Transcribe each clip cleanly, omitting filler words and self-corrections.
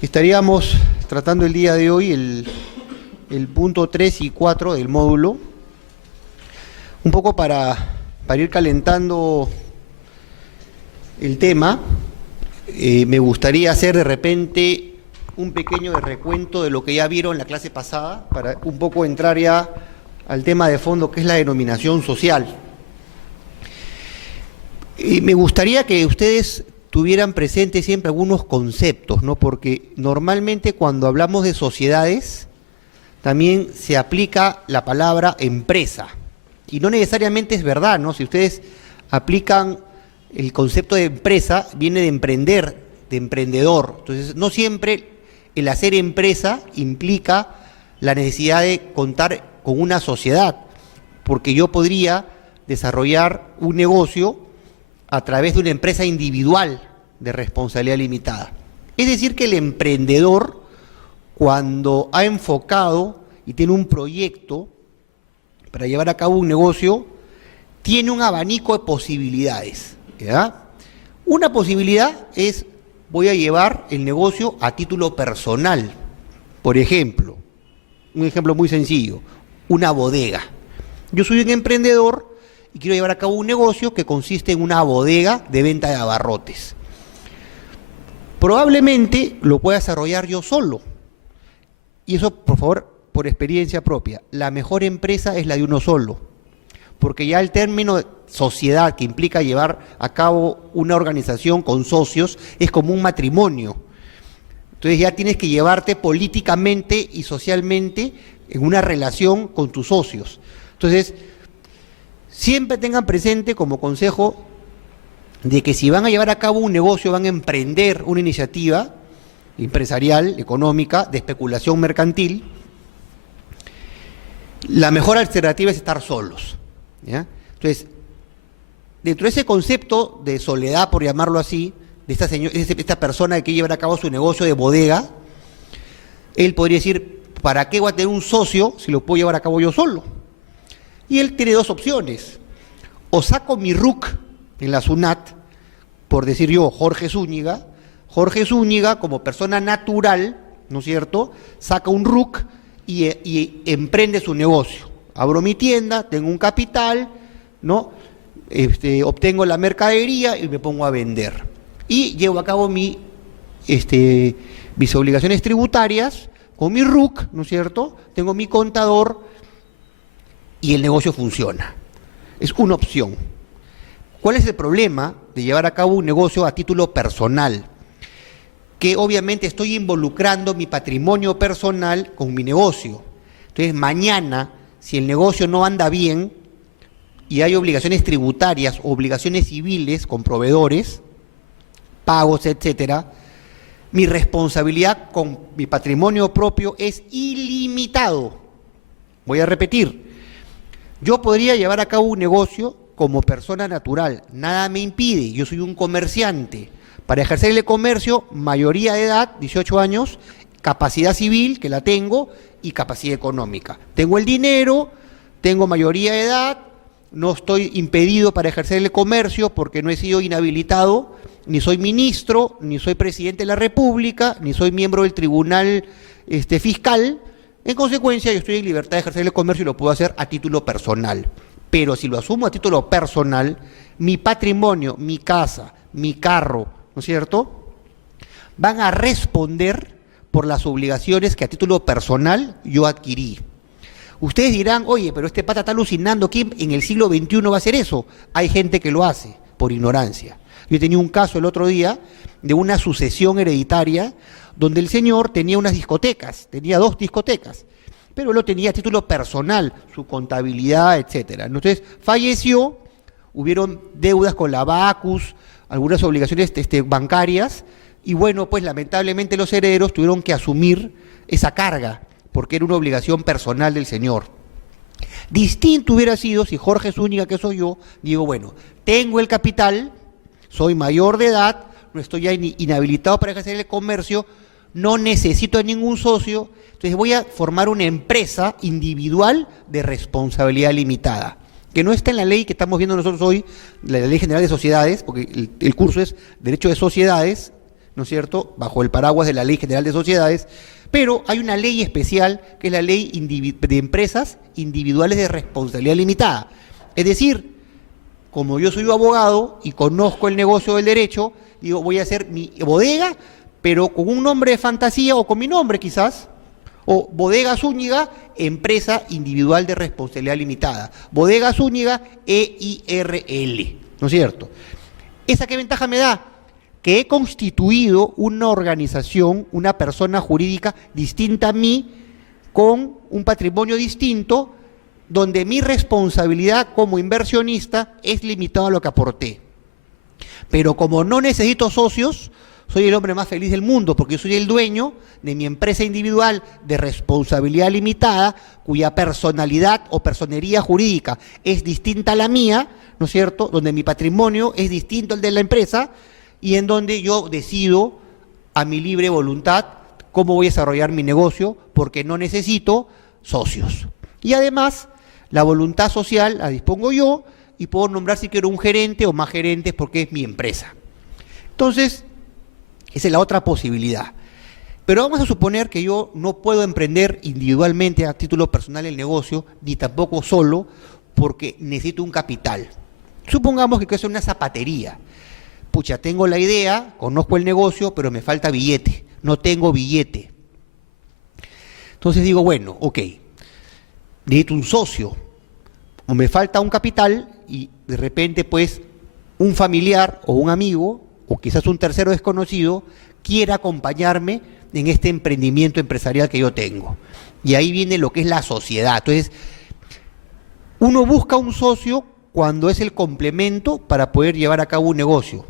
Estaríamos tratando el día de hoy el punto 3 y 4 del módulo, un poco para ir calentando el tema. Me gustaría hacer de repente un pequeño recuento de lo que ya vieron en la clase pasada, para un poco entrar ya al tema de fondo, que es la denominación social. Me gustaría que ustedes tuvieran presente siempre algunos conceptos, ¿no? Porque normalmente cuando hablamos de sociedades también se aplica la palabra empresa, y no necesariamente es verdad, ¿no? Si ustedes aplican el concepto de empresa, viene de emprender, de emprendedor. Entonces, no siempre el hacer empresa implica la necesidad de contar con una sociedad, porque yo podría desarrollar un negocio a través de una empresa individual de responsabilidad limitada. Es decir, que el emprendedor, cuando ha enfocado y tiene un proyecto para llevar a cabo un negocio, tiene un abanico de posibilidades, ¿ya? Una posibilidad es: voy a llevar el negocio a título personal. Por ejemplo, un ejemplo muy sencillo, una bodega. Yo soy un emprendedor y quiero llevar a cabo un negocio que consiste en una bodega de venta de abarrotes. Probablemente lo pueda desarrollar yo solo. Y eso, por favor, por experiencia propia, la mejor empresa es la de uno solo. Porque ya el término de sociedad, que implica llevar a cabo una organización con socios, es como un matrimonio. Entonces ya tienes que llevarte políticamente y socialmente en una relación con tus socios. Entonces, siempre tengan presente como consejo de que si van a llevar a cabo un negocio, van a emprender una iniciativa empresarial, económica, de especulación mercantil, la mejor alternativa es estar solos, ¿ya? Entonces, dentro de ese concepto de soledad, por llamarlo así, de esta persona que quiere llevar a cabo su negocio de bodega, él podría decir: ¿para qué voy a tener un socio si lo puedo llevar a cabo yo solo? Y él tiene dos opciones: o saco mi RUC en la SUNAT, por decir yo, Jorge Zúñiga, como persona natural, ¿no es cierto?, saca un RUC y emprende su negocio. Abro mi tienda, tengo un capital, ¿no? Obtengo la mercadería y me pongo a vender. Y llevo a cabo mis obligaciones tributarias con mi RUC, ¿no es cierto? Tengo mi contador y el negocio funciona. Es una opción. ¿Cuál es el problema de llevar a cabo un negocio a título personal? Que obviamente estoy involucrando mi patrimonio personal con mi negocio. Entonces, mañana, si el negocio no anda bien y hay obligaciones tributarias o obligaciones civiles con proveedores, pagos, etcétera, mi responsabilidad con mi patrimonio propio es ilimitado. Voy a repetir: yo podría llevar a cabo un negocio como persona natural, nada me impide, yo soy un comerciante. Para ejercer el comercio, mayoría de edad, 18 años, capacidad civil, que la tengo, y capacidad económica. Tengo el dinero, tengo mayoría de edad, no estoy impedido para ejercer el comercio porque no he sido inhabilitado, ni soy ministro, ni soy presidente de la República, ni soy miembro del Tribunal Fiscal. En consecuencia, yo estoy en libertad de ejercer el comercio y lo puedo hacer a título personal. Pero si lo asumo a título personal, mi patrimonio, mi casa, mi carro, ¿no es cierto?, van a responder por las obligaciones que a título personal yo adquirí. Ustedes dirán: oye, pero este pata está alucinando, ¿quién en el siglo XXI va a hacer eso? Hay gente que lo hace por ignorancia. Yo tenía un caso el otro día de una sucesión hereditaria donde el señor tenía unas discotecas, tenía 2 discotecas, pero lo tenía a título personal, su contabilidad, etcétera. Entonces falleció, hubieron deudas con la Bacus, algunas obligaciones bancarias, y bueno, pues lamentablemente los herederos tuvieron que asumir esa carga, porque era una obligación personal del señor. Distinto hubiera sido si Jorge Zúñiga, que soy yo, digo: bueno, tengo el capital, soy mayor de edad, no estoy ya inhabilitado para ejercer el comercio, no necesito a ningún socio, entonces voy a formar una empresa individual de responsabilidad limitada, que no está en la ley que estamos viendo nosotros hoy, la Ley General de Sociedades, porque el curso es Derecho de Sociedades, ¿no es cierto?, bajo el paraguas de la Ley General de Sociedades, pero hay una ley especial que es la Ley de Empresas Individuales de Responsabilidad Limitada. Es decir, como yo soy abogado y conozco el negocio del derecho, digo, voy a hacer mi bodega, pero con un nombre de fantasía o con mi nombre quizás, o Bodega Zúñiga, Empresa Individual de Responsabilidad Limitada. Bodega Zúñiga, EIRL, ¿no es cierto? ¿Esa qué ventaja me da? Que he constituido una organización, una persona jurídica distinta a mí, con un patrimonio distinto, donde mi responsabilidad como inversionista es limitada a lo que aporté. Pero como no necesito socios, soy el hombre más feliz del mundo, porque yo soy el dueño de mi empresa individual de responsabilidad limitada, cuya personalidad o personería jurídica es distinta a la mía, ¿no es cierto?, donde mi patrimonio es distinto al de la empresa y en donde yo decido a mi libre voluntad cómo voy a desarrollar mi negocio, porque no necesito socios. Y además, la voluntad social la dispongo yo y puedo nombrar si quiero un gerente o más gerentes porque es mi empresa. Entonces, esa es la otra posibilidad. Pero vamos a suponer que yo no puedo emprender individualmente a título personal el negocio, ni tampoco solo, porque necesito un capital. Supongamos que quiero hacer una zapatería. Pucha, tengo la idea, conozco el negocio, pero me falta billete. No tengo billete. Entonces digo, bueno, ok, necesito un socio, o me falta un capital y de repente pues un familiar o un amigo, o quizás un tercero desconocido, quiera acompañarme en este emprendimiento empresarial que yo tengo. Y ahí viene lo que es la sociedad. Entonces, uno busca un socio cuando es el complemento para poder llevar a cabo un negocio,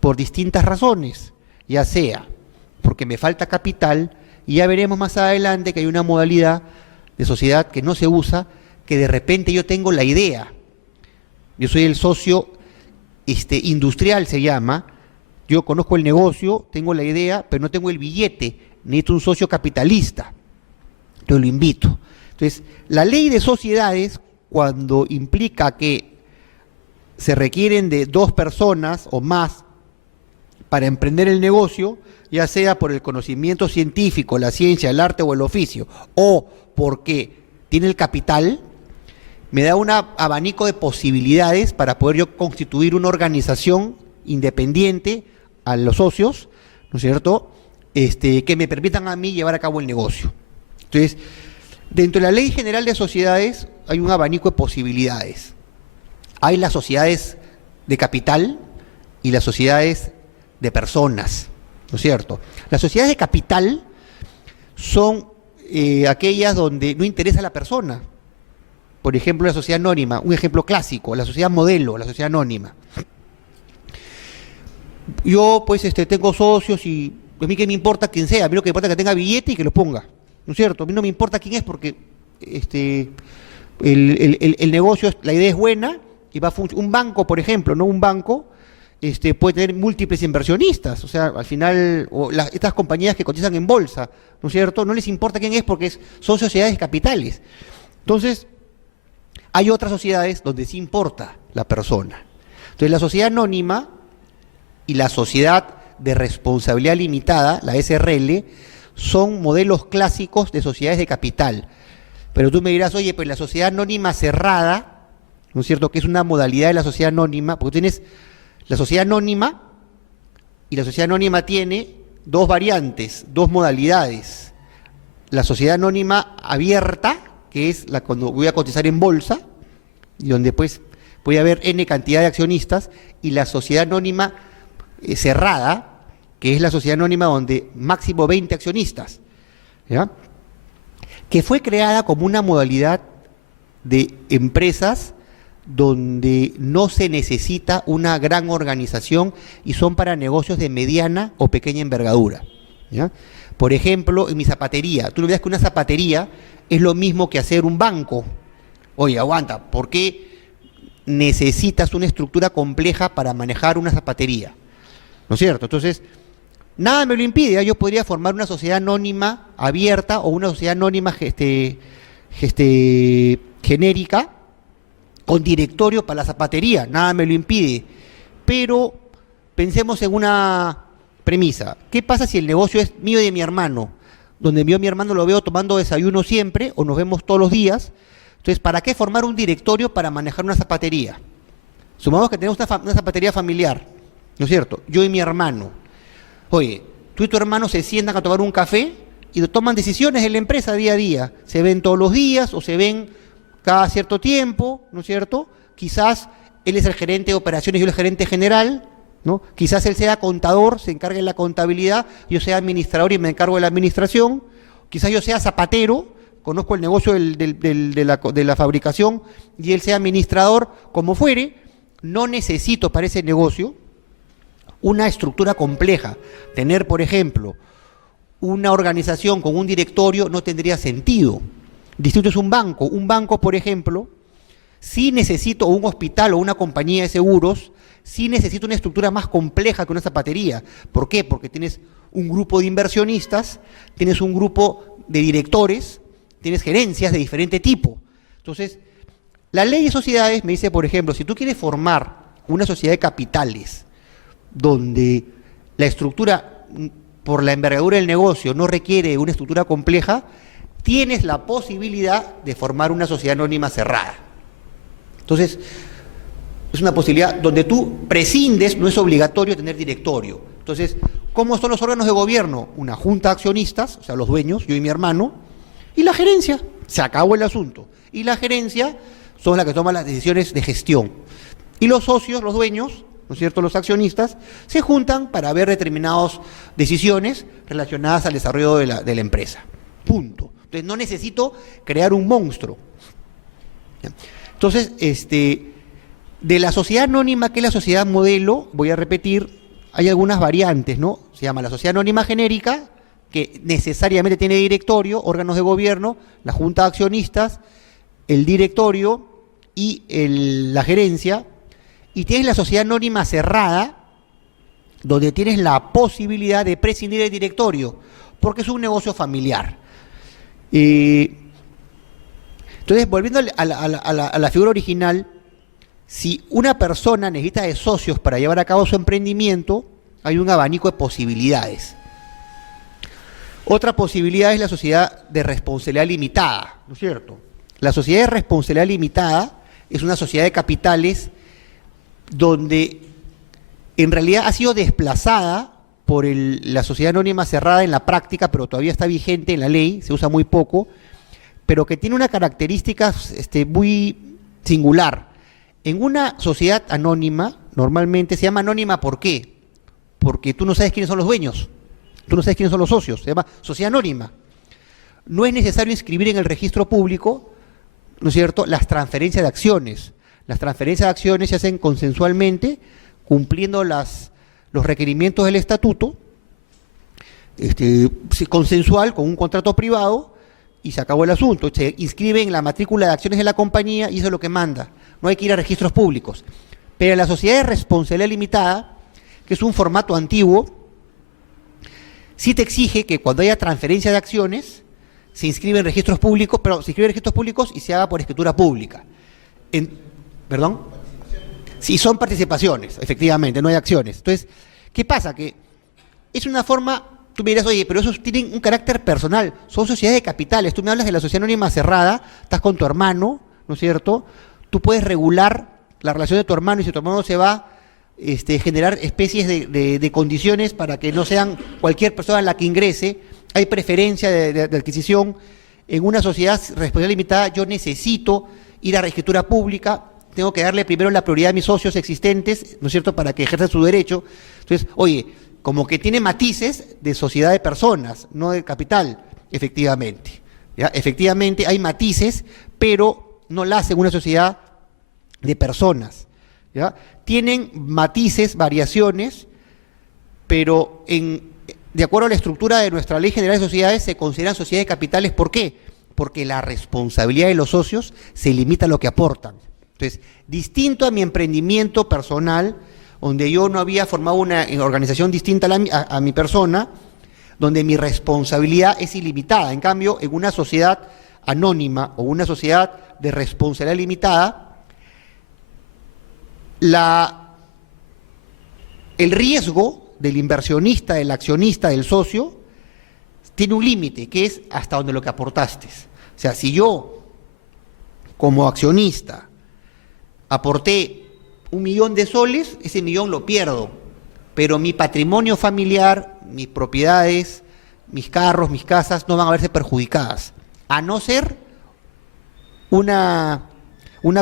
por distintas razones, ya sea porque me falta capital, y ya veremos más adelante que hay una modalidad de sociedad que no se usa, que de repente yo tengo la idea, yo soy el socio industrial se llama, yo conozco el negocio, tengo la idea, pero no tengo el billete, necesito un socio capitalista, yo lo invito. Entonces, la ley de sociedades, cuando implica que se requieren de 2 personas o más para emprender el negocio, ya sea por el conocimiento científico, la ciencia, el arte o el oficio, o porque tiene el capital, me da un abanico de posibilidades para poder yo constituir una organización independiente a los socios, ¿no es cierto?, que me permitan a mí llevar a cabo el negocio. Entonces, dentro de la Ley General de Sociedades hay un abanico de posibilidades. Hay las sociedades de capital y las sociedades de personas, ¿no es cierto? Las sociedades de capital son aquellas donde no interesa a la persona. Por ejemplo, la sociedad anónima, un ejemplo clásico, la sociedad modelo, la sociedad anónima. Yo pues tengo socios y a mí qué me importa quién sea, a mí lo que me importa es que tenga billete y que lo ponga, ¿no es cierto? A mí no me importa quién es porque el negocio, la idea es buena y va a funcionar. Un banco, por ejemplo, ¿no? Un banco puede tener múltiples inversionistas, o sea, al final, estas compañías que cotizan en bolsa, ¿no es cierto? No les importa quién es porque son sociedades capitales. Entonces, hay otras sociedades donde sí importa la persona. Entonces, la sociedad anónima y la sociedad de responsabilidad limitada, la SRL, son modelos clásicos de sociedades de capital. Pero tú me dirás, oye, pues la sociedad anónima cerrada, ¿no es cierto?, que es una modalidad de la sociedad anónima, porque tienes la sociedad anónima, y la sociedad anónima tiene 2 variantes, 2 modalidades. La sociedad anónima abierta, que es la cuando voy a cotizar en bolsa, y donde pues puede haber N cantidad de accionistas, y la sociedad anónima cerrada, que es la sociedad anónima donde máximo 20 accionistas, ¿ya?, que fue creada como una modalidad de empresas donde no se necesita una gran organización y son para negocios de mediana o pequeña envergadura, ¿ya? Por ejemplo, en mi zapatería, tú no veas que una zapatería es lo mismo que hacer un banco. Oye, aguanta, ¿por qué necesitas una estructura compleja para manejar una zapatería? ¿No es cierto? Entonces, nada me lo impide, ¿eh? Yo podría formar una sociedad anónima abierta o una sociedad anónima genérica con directorio para la zapatería, nada me lo impide. Pero pensemos en una Premisa, ¿qué pasa si el negocio es mío y de mi hermano? Donde yo a mi hermano lo veo tomando desayuno siempre o nos vemos todos los días. Entonces, ¿para qué formar un directorio para manejar una zapatería? Sumamos que tenemos una zapatería familiar, ¿no es cierto? Yo y mi hermano. Oye, tú y tu hermano se sientan a tomar un café y toman decisiones en la empresa día a día. Se ven todos los días o se ven cada cierto tiempo, ¿no es cierto? Quizás él es el gerente de operaciones y yo el gerente general, ¿no? Quizás él sea contador, se encargue de la contabilidad, yo sea administrador y me encargo de la administración. Quizás yo sea zapatero, conozco el negocio de la fabricación y él sea administrador, como fuere. No necesito para ese negocio una estructura compleja. Tener, por ejemplo, una organización con un directorio no tendría sentido. Distinto es un banco. Un banco, por ejemplo, sí necesito, o un hospital o una compañía de seguros, sí necesito una estructura más compleja que una zapatería. ¿Por qué? Porque tienes un grupo de inversionistas, tienes un grupo de directores, tienes gerencias de diferente tipo. Entonces, la ley de sociedades me dice, por ejemplo, si tú quieres formar una sociedad de capitales donde la estructura, por la envergadura del negocio, no requiere una estructura compleja, tienes la posibilidad de formar una sociedad anónima cerrada. Entonces, es una posibilidad donde tú prescindes, no es obligatorio tener directorio. Entonces, ¿cómo son los órganos de gobierno? Una junta de accionistas, o sea, los dueños, yo y mi hermano, y la gerencia. Se acabó el asunto. Y la gerencia son las que toman las decisiones de gestión. Y los socios, los dueños, ¿no es cierto?, los accionistas, se juntan para ver determinadas decisiones relacionadas al desarrollo de la empresa. Punto. Entonces, no necesito crear un monstruo. Entonces, de la sociedad anónima, que es la sociedad modelo, voy a repetir, hay algunas variantes, ¿no? Se llama la sociedad anónima genérica, que necesariamente tiene directorio, órganos de gobierno, la junta de accionistas, el directorio y la gerencia. Y tienes la sociedad anónima cerrada, donde tienes la posibilidad de prescindir del directorio, porque es un negocio familiar. Entonces, volviendo a la figura original, si una persona necesita de socios para llevar a cabo su emprendimiento, hay un abanico de posibilidades. Otra posibilidad es la sociedad de responsabilidad limitada, ¿no es cierto? La sociedad de responsabilidad limitada es una sociedad de capitales donde en realidad ha sido desplazada por la sociedad anónima cerrada en la práctica, pero todavía está vigente en la ley, se usa muy poco, pero que tiene una característica muy singular. En una sociedad anónima, normalmente se llama anónima, ¿por qué? Porque tú no sabes quiénes son los dueños, tú no sabes quiénes son los socios, se llama sociedad anónima. No es necesario inscribir en el registro público, ¿no es cierto?, las transferencias de acciones. Las transferencias de acciones se hacen consensualmente, cumpliendo los requerimientos del estatuto, consensual, con un contrato privado, y se acabó el asunto. Se inscribe en la matrícula de acciones de la compañía y eso es lo que manda. No hay que ir a registros públicos. Pero la sociedad de responsabilidad limitada, que es un formato antiguo, sí te exige que cuando haya transferencia de acciones, se inscribe en registros públicos, pero se inscribe en registros públicos y se haga por escritura pública. ¿Perdón? Sí, son participaciones, efectivamente, no hay acciones. Entonces, ¿qué pasa? Que es una forma, tú me dirás, oye, pero esos tienen un carácter personal, son sociedades de capitales. Tú me hablas de la sociedad anónima cerrada, estás con tu hermano, ¿no es cierto? Tú puedes regular la relación de tu hermano y si tu hermano se va, generar especies de condiciones para que no sean cualquier persona en la que ingrese. Hay preferencia de adquisición. En una sociedad responsabilidad limitada yo necesito ir a la escritura pública, tengo que darle primero la prioridad a mis socios existentes, ¿no es cierto?, para que ejerzan su derecho. Entonces, oye, como que tiene matices de sociedad de personas, no de capital, efectivamente. ¿Ya? Efectivamente hay matices, pero no la hacen una sociedad de personas. ¿Ya? Tienen matices, variaciones, pero de acuerdo a la estructura de nuestra Ley General de Sociedades se consideran sociedades de capitales. ¿Por qué? Porque la responsabilidad de los socios se limita a lo que aportan. Entonces, distinto a mi emprendimiento personal, donde yo no había formado una organización distinta a mi persona, donde mi responsabilidad es ilimitada. En cambio, en una sociedad anónima o una sociedad de responsabilidad limitada, el riesgo del inversionista, del accionista, del socio, tiene un límite, que es hasta donde lo que aportaste. O sea, si yo, como accionista, aporté 1.000.000 de soles, ese millón lo pierdo, pero mi patrimonio familiar, mis propiedades, mis carros, mis casas, no van a verse perjudicadas, a no ser una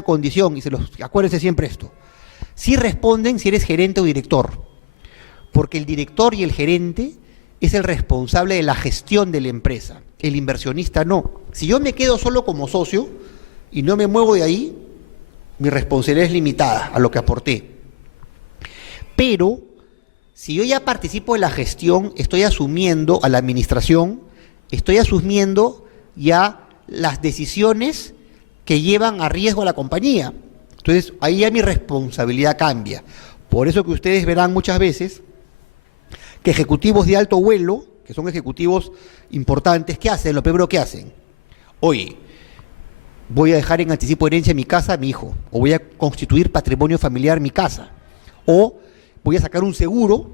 condición, y acuérdense siempre esto, si responden si eres gerente o director, porque el director y el gerente es el responsable de la gestión de la empresa, el inversionista no. Si yo me quedo solo como socio y no me muevo de ahí, mi responsabilidad es limitada a lo que aporté. Pero si yo ya participo en la gestión, estoy asumiendo a la administración, estoy asumiendo ya las decisiones que llevan a riesgo a la compañía. Entonces, ahí ya mi responsabilidad cambia. Por eso que ustedes verán muchas veces que ejecutivos de alto vuelo, que son ejecutivos importantes, ¿qué hacen? Lo primero que hacen, oye, voy a dejar en anticipo de herencia mi casa a mi hijo, o voy a constituir patrimonio familiar mi casa, o voy a sacar un seguro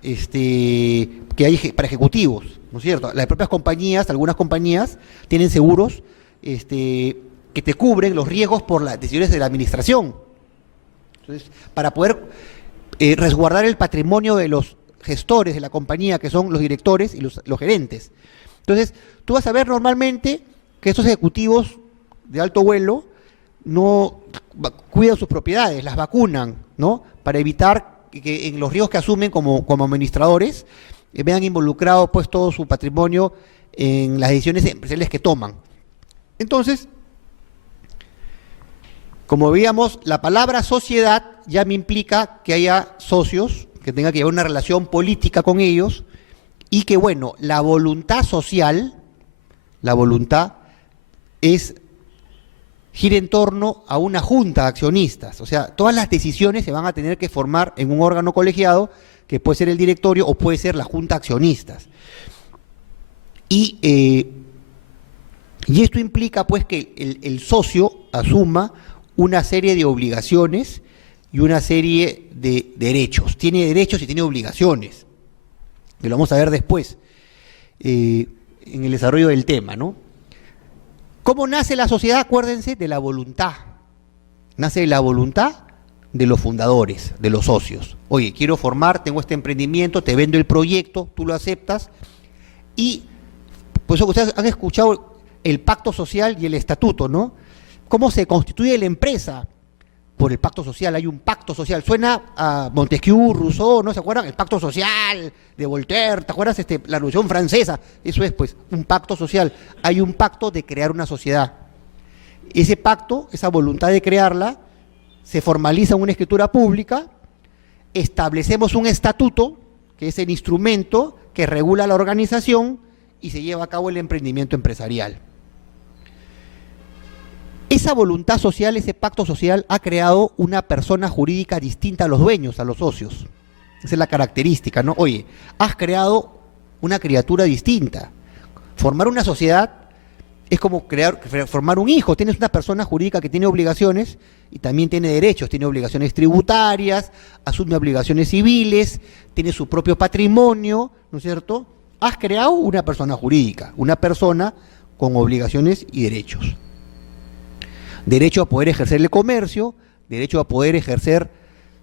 que hay para ejecutivos, ¿no es cierto? Las propias compañías, algunas compañías, tienen seguros que te cubren los riesgos por las decisiones de la administración. Entonces, para poder resguardar el patrimonio de los gestores de la compañía, que son los directores y los gerentes. Entonces, tú vas a ver normalmente que estos ejecutivos de alto vuelo no cuidan sus propiedades, las vacunan, ¿no? Para evitar que en los riesgos que asumen como administradores vean involucrado pues todo su patrimonio en las decisiones empresariales que toman. Entonces, como veíamos, la palabra sociedad ya me implica que haya socios, que tenga que llevar una relación política con ellos, y que, bueno, la voluntad social, la voluntad gira en torno a una junta de accionistas. O sea, todas las decisiones se van a tener que formar en un órgano colegiado, que puede ser el directorio o puede ser la junta de accionistas. Y esto implica, pues, que el socio asuma una serie de obligaciones y una serie de derechos. Tiene derechos y tiene obligaciones, que lo vamos a ver después, en el desarrollo del tema, ¿no? ¿Cómo nace la sociedad? Acuérdense de la voluntad. Nace de la voluntad de los fundadores, de los socios. Oye, quiero formar, tengo este emprendimiento, te vendo el proyecto, tú lo aceptas, y por eso ustedes han escuchado el pacto social y el estatuto, ¿no? ¿Cómo se constituye la empresa? Por el pacto social, hay un pacto social. Suena a Montesquieu, Rousseau, ¿no? ¿Se acuerdan? El pacto social de Voltaire, ¿te acuerdas? La Revolución Francesa. Eso es, pues, un pacto social. Hay un pacto de crear una sociedad. Ese pacto, esa voluntad de crearla, se formaliza en una escritura pública, establecemos un estatuto, que es el instrumento que regula la organización, y se lleva a cabo el emprendimiento empresarial. Esa voluntad social, ese pacto social, ha creado una persona jurídica distinta a los dueños, a los socios. Esa es la característica, ¿no? Oye, has creado una criatura distinta. Formar una sociedad es como formar un hijo. Tienes una persona jurídica que tiene obligaciones y también tiene derechos. Tiene obligaciones tributarias, asume obligaciones civiles, tiene su propio patrimonio, ¿no es cierto? Has creado una persona jurídica, una persona con obligaciones y derechos. Derecho a poder ejercer el comercio, derecho a poder ejercer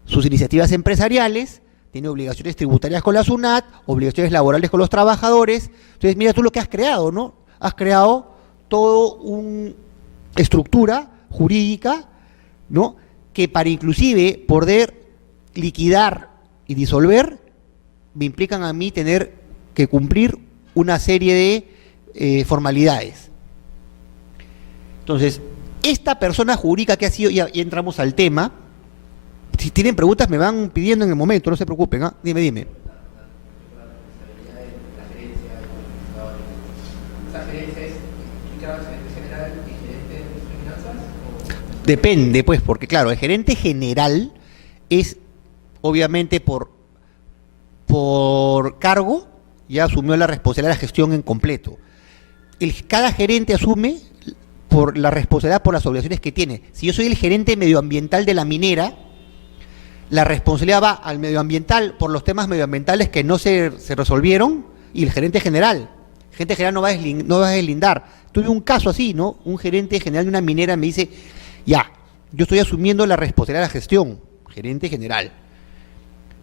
sus iniciativas empresariales, tiene obligaciones tributarias con la SUNAT, obligaciones laborales con los trabajadores. Entonces, mira tú lo que has creado, ¿no? Has creado toda una estructura jurídica, ¿no? Que para inclusive poder liquidar y disolver, me implican a mí tener que cumplir una serie de formalidades. Entonces, esta persona jurídica que ha sido, ya entramos al tema, si tienen preguntas me van pidiendo en el momento, no se preocupen, ¿ah? Dime. Depende, pues, porque claro, el gerente general es obviamente por cargo, ya asumió la responsabilidad de la gestión en completo. Cada gerente asume por la responsabilidad por las obligaciones que tiene. Si yo soy el gerente medioambiental de la minera la responsabilidad va al medioambiental por los temas medioambientales que no se resolvieron y el gerente general. El gerente general no va a deslindar. Tuve un caso así, ¿no? Un gerente general de una minera me dice, ya, yo estoy asumiendo la responsabilidad de la gestión, gerente general,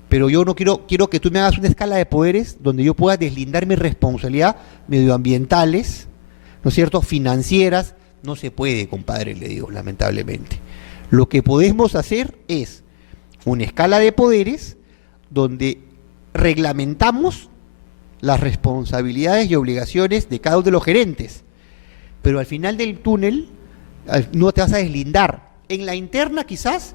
pero yo no quiero que tú me hagas una escala de poderes donde yo pueda deslindar mi responsabilidad medioambientales, ¿no es cierto?, financieras. No se puede, compadre, le digo, lamentablemente. Lo que podemos hacer es una escala de poderes donde reglamentamos las responsabilidades y obligaciones de cada uno de los gerentes, pero al final del túnel no te vas a deslindar. En la interna quizás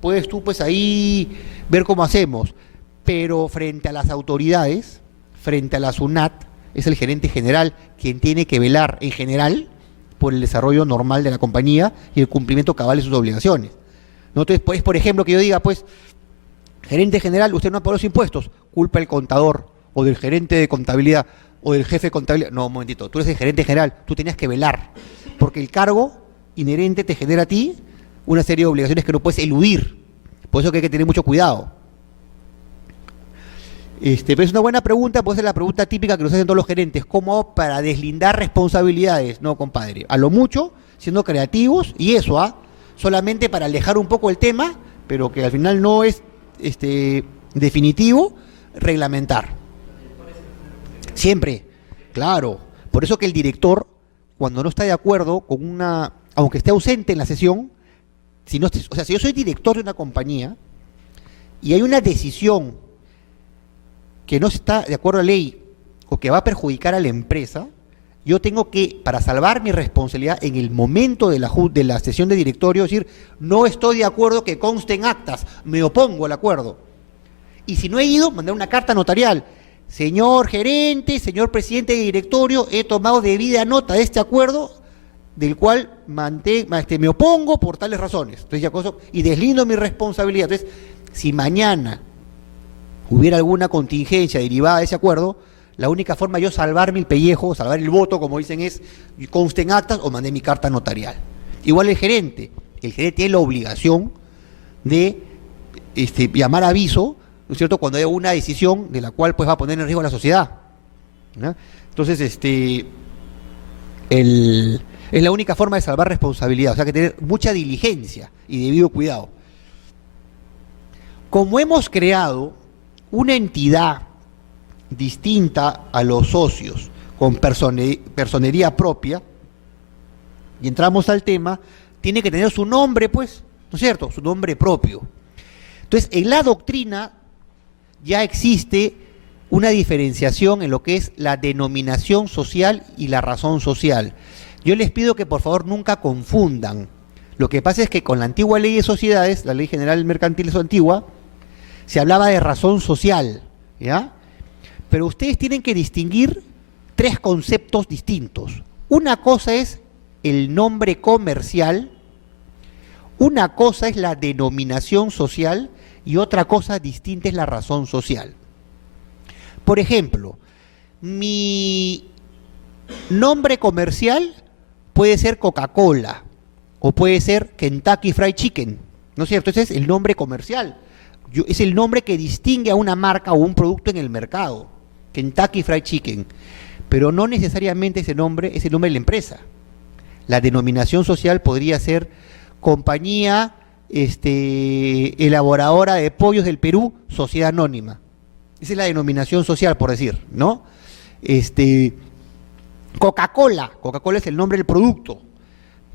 puedes tú pues ahí ver cómo hacemos, pero frente a las autoridades, frente a la SUNAT, es el gerente general quien tiene que velar en general por el desarrollo normal de la compañía y el cumplimiento cabal de sus obligaciones. ¿No? Entonces, pues, por ejemplo, que yo diga, pues, gerente general, usted no ha pagado los impuestos, culpa del contador, o del gerente de contabilidad, o del jefe de contabilidad. No, un momentito, tú eres el gerente general, tú tenías que velar, porque el cargo inherente te genera a ti una serie de obligaciones que no puedes eludir. Por eso que hay que tener mucho cuidado. Pero es una buena pregunta, puede ser la pregunta típica que nos hacen todos los gerentes, ¿cómo hago para deslindar responsabilidades? No, compadre, a lo mucho, siendo creativos, y eso, solamente para alejar un poco el tema, pero que al final no es definitivo, reglamentar. Siempre, claro. Por eso que el director, cuando no está de acuerdo con aunque esté ausente en la sesión, si yo soy director de una compañía y hay una decisión que no está de acuerdo a la ley o que va a perjudicar a la empresa, yo tengo que, para salvar mi responsabilidad en el momento de la sesión de directorio, decir, no estoy de acuerdo, que conste en actas, me opongo al acuerdo. Y si no he ido, mandar una carta notarial. Señor gerente, señor presidente de directorio, he tomado debida nota de este acuerdo, del cual me opongo por tales razones. Entonces, ya y deslindo mi responsabilidad. Entonces, si mañana hubiera alguna contingencia derivada de ese acuerdo, la única forma de yo salvarme el pellejo, salvar el voto, como dicen, es conste en actas o mandé mi carta notarial. Igual el gerente tiene la obligación de llamar a aviso, ¿no es cierto?, cuando haya una decisión de la cual pues va a poner en riesgo a la sociedad, ¿no? Entonces, es la única forma de salvar responsabilidad, o sea, que tener mucha diligencia y debido cuidado. Como hemos creado una entidad distinta a los socios, con personería propia, y entramos al tema, tiene que tener su nombre, pues, ¿no es cierto?, su nombre propio. Entonces, en la doctrina ya existe una diferenciación en lo que es la denominación social y la razón social. Yo les pido que por favor nunca confundan. Lo que pasa es que con la antigua ley de sociedades, la ley general mercantil antigua, se hablaba de razón social, ¿ya? Pero ustedes tienen que distinguir tres conceptos distintos. Una cosa es el nombre comercial, una cosa es la denominación social y otra cosa distinta es la razón social. Por ejemplo, mi nombre comercial puede ser Coca-Cola o puede ser Kentucky Fried Chicken, ¿no es cierto? Ese es el nombre comercial. Es el nombre que distingue a una marca o un producto en el mercado, Kentucky Fried Chicken, pero no necesariamente ese nombre es el nombre de la empresa. La denominación social podría ser compañía elaboradora de pollos del Perú, sociedad anónima. Esa es la denominación social, por decir, ¿no? Coca-Cola es el nombre del producto,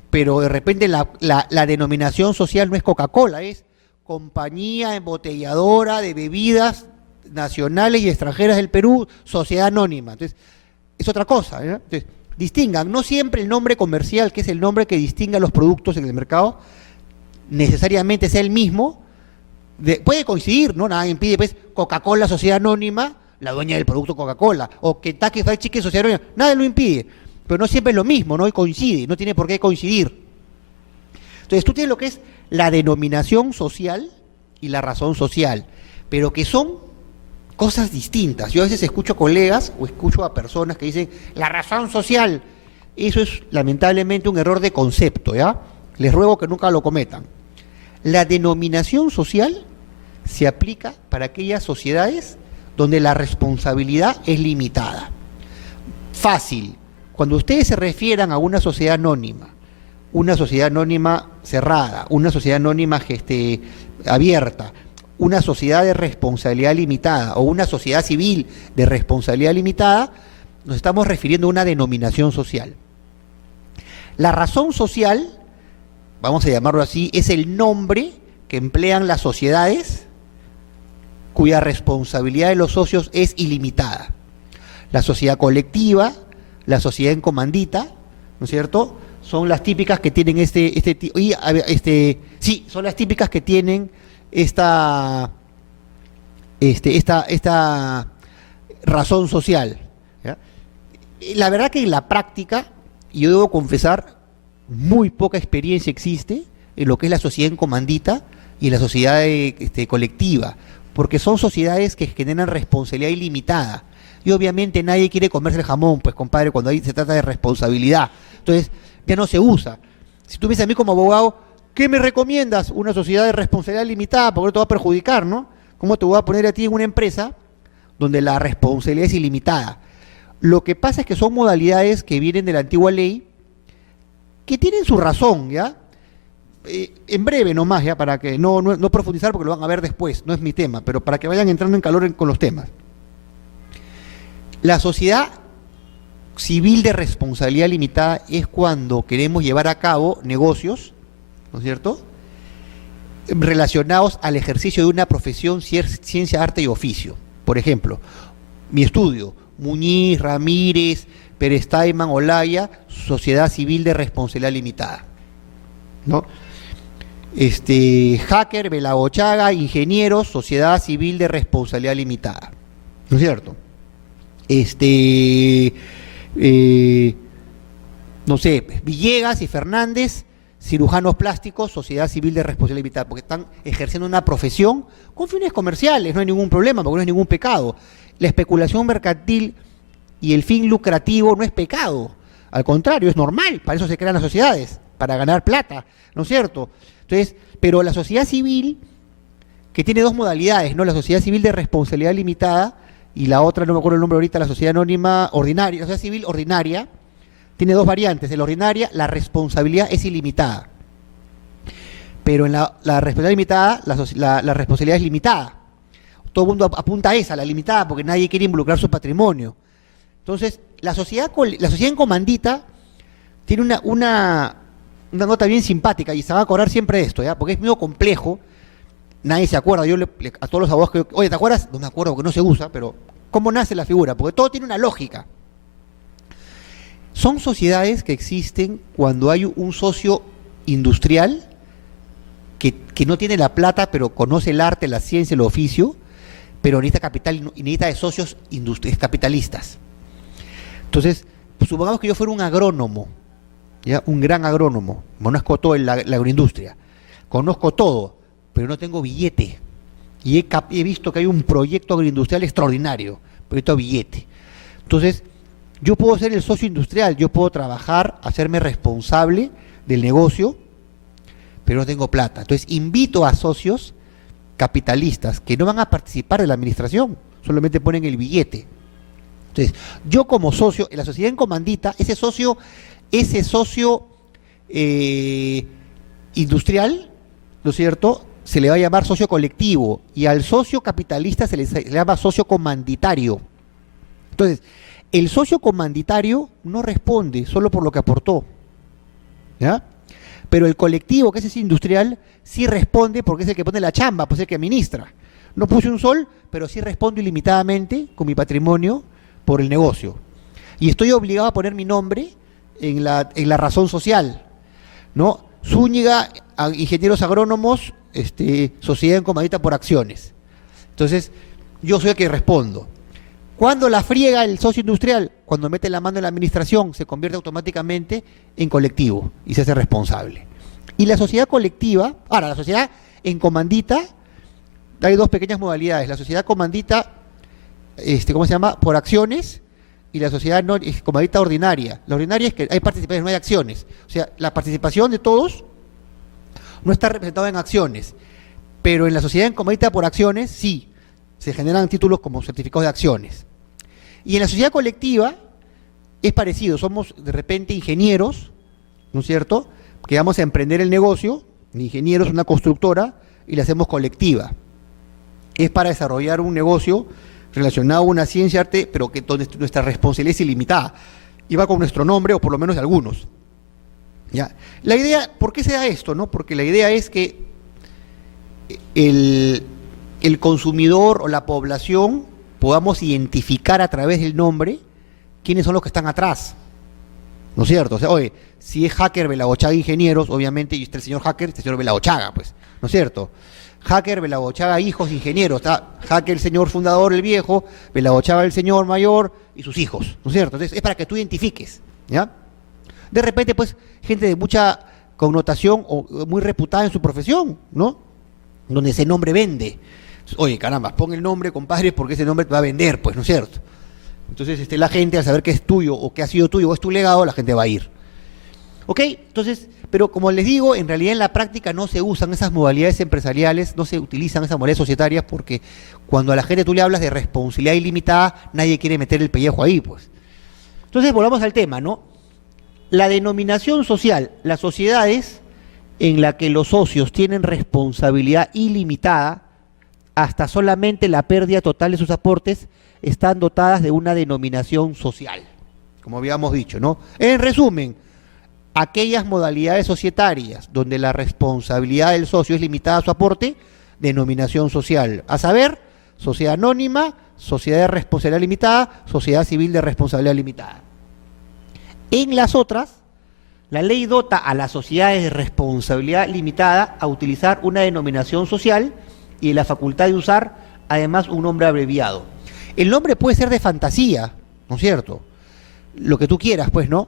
pero de repente la denominación social no es Coca-Cola, es compañía embotelladora de bebidas nacionales y extranjeras del Perú, sociedad anónima. Entonces, es otra cosa, ¿no? Entonces, distingan, no siempre el nombre comercial, que es el nombre que distingue a los productos en el mercado, necesariamente sea el mismo. Puede coincidir, ¿no? Nada impide, pues, Coca-Cola, sociedad anónima, la dueña del producto Coca-Cola, o Kentucky Fried Chicken, sociedad anónima, nada lo impide, pero no siempre es lo mismo, ¿no? Y coincide, no tiene por qué coincidir. Entonces, tú tienes lo que es la denominación social y la razón social, pero que son cosas distintas. Yo a veces escucho colegas o escucho a personas que dicen la razón social. Eso es lamentablemente un error de concepto, ¿ya? Les ruego que nunca lo cometan. La denominación social se aplica para aquellas sociedades donde la responsabilidad es limitada. Fácil. Cuando ustedes se refieran a una sociedad anónima cerrada, una sociedad anónima abierta, una sociedad de responsabilidad limitada o una sociedad civil de responsabilidad limitada, nos estamos refiriendo a una denominación social. La razón social, vamos a llamarlo así, es el nombre que emplean las sociedades cuya responsabilidad de los socios es ilimitada. La sociedad colectiva, la sociedad en comandita, ¿no es cierto?, son las típicas que tienen son las típicas que tienen esta razón social, ¿ya? La verdad que en la práctica, yo debo confesar, muy poca experiencia existe en lo que es la sociedad en comandita y en la sociedad colectiva, porque son sociedades que generan responsabilidad ilimitada. Y obviamente nadie quiere comerse el jamón, pues compadre, cuando ahí se trata de responsabilidad. Entonces, ya no se usa. Si tú me dices a mí como abogado, ¿qué me recomiendas? Una sociedad de responsabilidad limitada, porque no te va a perjudicar, ¿no? ¿Cómo te voy a poner a ti en una empresa donde la responsabilidad es ilimitada? Lo que pasa es que son modalidades que vienen de la antigua ley, que tienen su razón, ¿ya? En breve nomás, ¿ya? Para que no profundizar, porque lo van a ver después, no es mi tema, pero para que vayan entrando en calor con los temas. La sociedad civil de responsabilidad limitada es cuando queremos llevar a cabo negocios, ¿no es cierto?, relacionados al ejercicio de una profesión, ciencia, arte y oficio. Por ejemplo, mi estudio, Muñiz, Ramírez, Pérez Taiman, Olaya, sociedad civil de responsabilidad limitada, ¿no? Hacker, Belagochaga, ingenieros, sociedad civil de responsabilidad limitada, ¿no es cierto? No sé, Villegas y Fernández, cirujanos plásticos, sociedad civil de responsabilidad limitada, porque están ejerciendo una profesión con fines comerciales, no hay ningún problema, porque no es ningún pecado. La especulación mercantil y el fin lucrativo no es pecado, al contrario, es normal, para eso se crean las sociedades, para ganar plata, ¿no es cierto? Entonces, pero la sociedad civil, que tiene dos modalidades, ¿no? La sociedad civil de responsabilidad limitada y la otra, no me acuerdo el nombre ahorita, la sociedad anónima ordinaria, la sociedad civil ordinaria, tiene dos variantes. En la ordinaria, la responsabilidad es ilimitada, pero en la responsabilidad limitada, la responsabilidad es limitada. Todo el mundo apunta a esa, la limitada, porque nadie quiere involucrar su patrimonio. Entonces, la sociedad en comandita tiene una nota bien simpática, y se va a acordar siempre de esto, ¿ya? Porque es medio complejo, nadie se acuerda. Yo a todos los abogados oye, ¿te acuerdas? No me acuerdo porque no se usa, pero ¿cómo nace la figura? Porque todo tiene una lógica. Son sociedades que existen cuando hay un socio industrial que no tiene la plata, pero conoce el arte, la ciencia, el oficio, pero necesita capital y necesita de socios capitalistas. Entonces, pues supongamos que yo fuera un agrónomo, ¿ya? Un gran agrónomo, conozco todo en la agroindustria, conozco todo, pero no tengo billete. Y he visto que hay un proyecto agroindustrial extraordinario, proyecto billete. Entonces, yo puedo ser el socio industrial, yo puedo trabajar, hacerme responsable del negocio, pero no tengo plata. Entonces, invito a socios capitalistas que no van a participar de la administración, solamente ponen el billete. Entonces, yo como socio, en la sociedad en comandita, ese socio industrial, ¿no es cierto?, se le va a llamar socio colectivo, y al socio capitalista se le llama socio comanditario. Entonces, el socio comanditario no responde solo por lo que aportó, ¿ya? Pero el colectivo, que es ese industrial, sí responde porque es el que pone la chamba, pues es el que administra. No puse un sol, pero sí respondo ilimitadamente con mi patrimonio por el negocio. Y estoy obligado a poner mi nombre en la razón social, ¿no? Zúñiga, ingenieros agrónomos, sociedad en comandita por acciones. Entonces, yo soy el que respondo. ¿Cuándo la friega el socio industrial? Cuando mete la mano en la administración, se convierte automáticamente en colectivo y se hace responsable. Y la sociedad colectiva, ahora, la sociedad en comandita, hay dos pequeñas modalidades. La sociedad comandita, ¿cómo se llama?, por acciones, y la sociedad comandita ordinaria. La ordinaria es que hay participación, no hay acciones. O sea, la participación de todos no está representada en acciones, pero en la sociedad en comandita por acciones, sí, se generan títulos como certificados de acciones. Y en la sociedad colectiva es parecido, somos de repente ingenieros, ¿no es cierto?, que vamos a emprender el negocio, ingenieros, una constructora, y la hacemos colectiva. Es para desarrollar un negocio relacionado a una ciencia, arte, pero que donde nuestra responsabilidad es ilimitada. Y va con nuestro nombre, o por lo menos de algunos. ¿Ya? La idea, ¿por qué se da esto, no? Porque la idea es que el consumidor o la población podamos identificar a través del nombre quiénes son los que están atrás, ¿no es cierto? O sea, oye, si es Hacker Belagochaga Ingenieros, obviamente, y está el señor Hacker, este señor Belagochaga, pues, ¿no es cierto? Hacker Belagochaga Hijos Ingenieros, está Hacker el señor fundador, el viejo, Belagochaga el señor mayor y sus hijos, ¿no es cierto? Entonces, es para que tú identifiques, ¿ya? De repente, pues, gente de mucha connotación o muy reputada en su profesión, ¿no? Donde ese nombre vende. Oye, caramba, pon el nombre, compadre, porque ese nombre te va a vender, pues, ¿no es cierto? Entonces, la gente, al saber que es tuyo o que ha sido tuyo o es tu legado, la gente va a ir. ¿Ok? Entonces, pero como les digo, en realidad en la práctica no se usan esas modalidades empresariales, no se utilizan esas modalidades societarias, porque cuando a la gente tú le hablas de responsabilidad ilimitada, nadie quiere meter el pellejo ahí, pues. Entonces, volvamos al tema, ¿no? La denominación social, las sociedades en las que los socios tienen responsabilidad ilimitada, hasta solamente la pérdida total de sus aportes, están dotadas de una denominación social, como habíamos dicho, ¿no? En resumen, aquellas modalidades societarias donde la responsabilidad del socio es limitada a su aporte, denominación social, a saber, sociedad anónima, sociedad de responsabilidad limitada, sociedad civil de responsabilidad limitada. En las otras, la ley dota a las sociedades de responsabilidad limitada a utilizar una denominación social y la facultad de usar, además, un nombre abreviado. El nombre puede ser de fantasía, ¿no es cierto? Lo que tú quieras, pues, ¿no?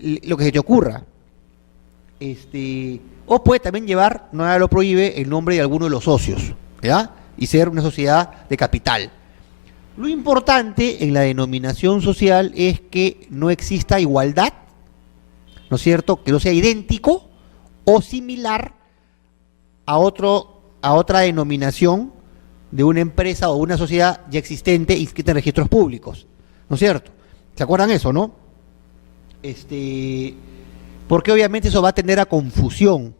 Lo que se te ocurra. O puede también llevar, nada lo prohíbe, el nombre de alguno de los socios, ¿ya? Y ser una sociedad de capital. Lo importante en la denominación social es que no exista igualdad, ¿no es cierto? Que no sea idéntico o similar a otra denominación de una empresa o una sociedad ya existente inscrita en registros públicos, ¿no es cierto? ¿Se acuerdan eso, no? Porque obviamente eso va a tender a confusión.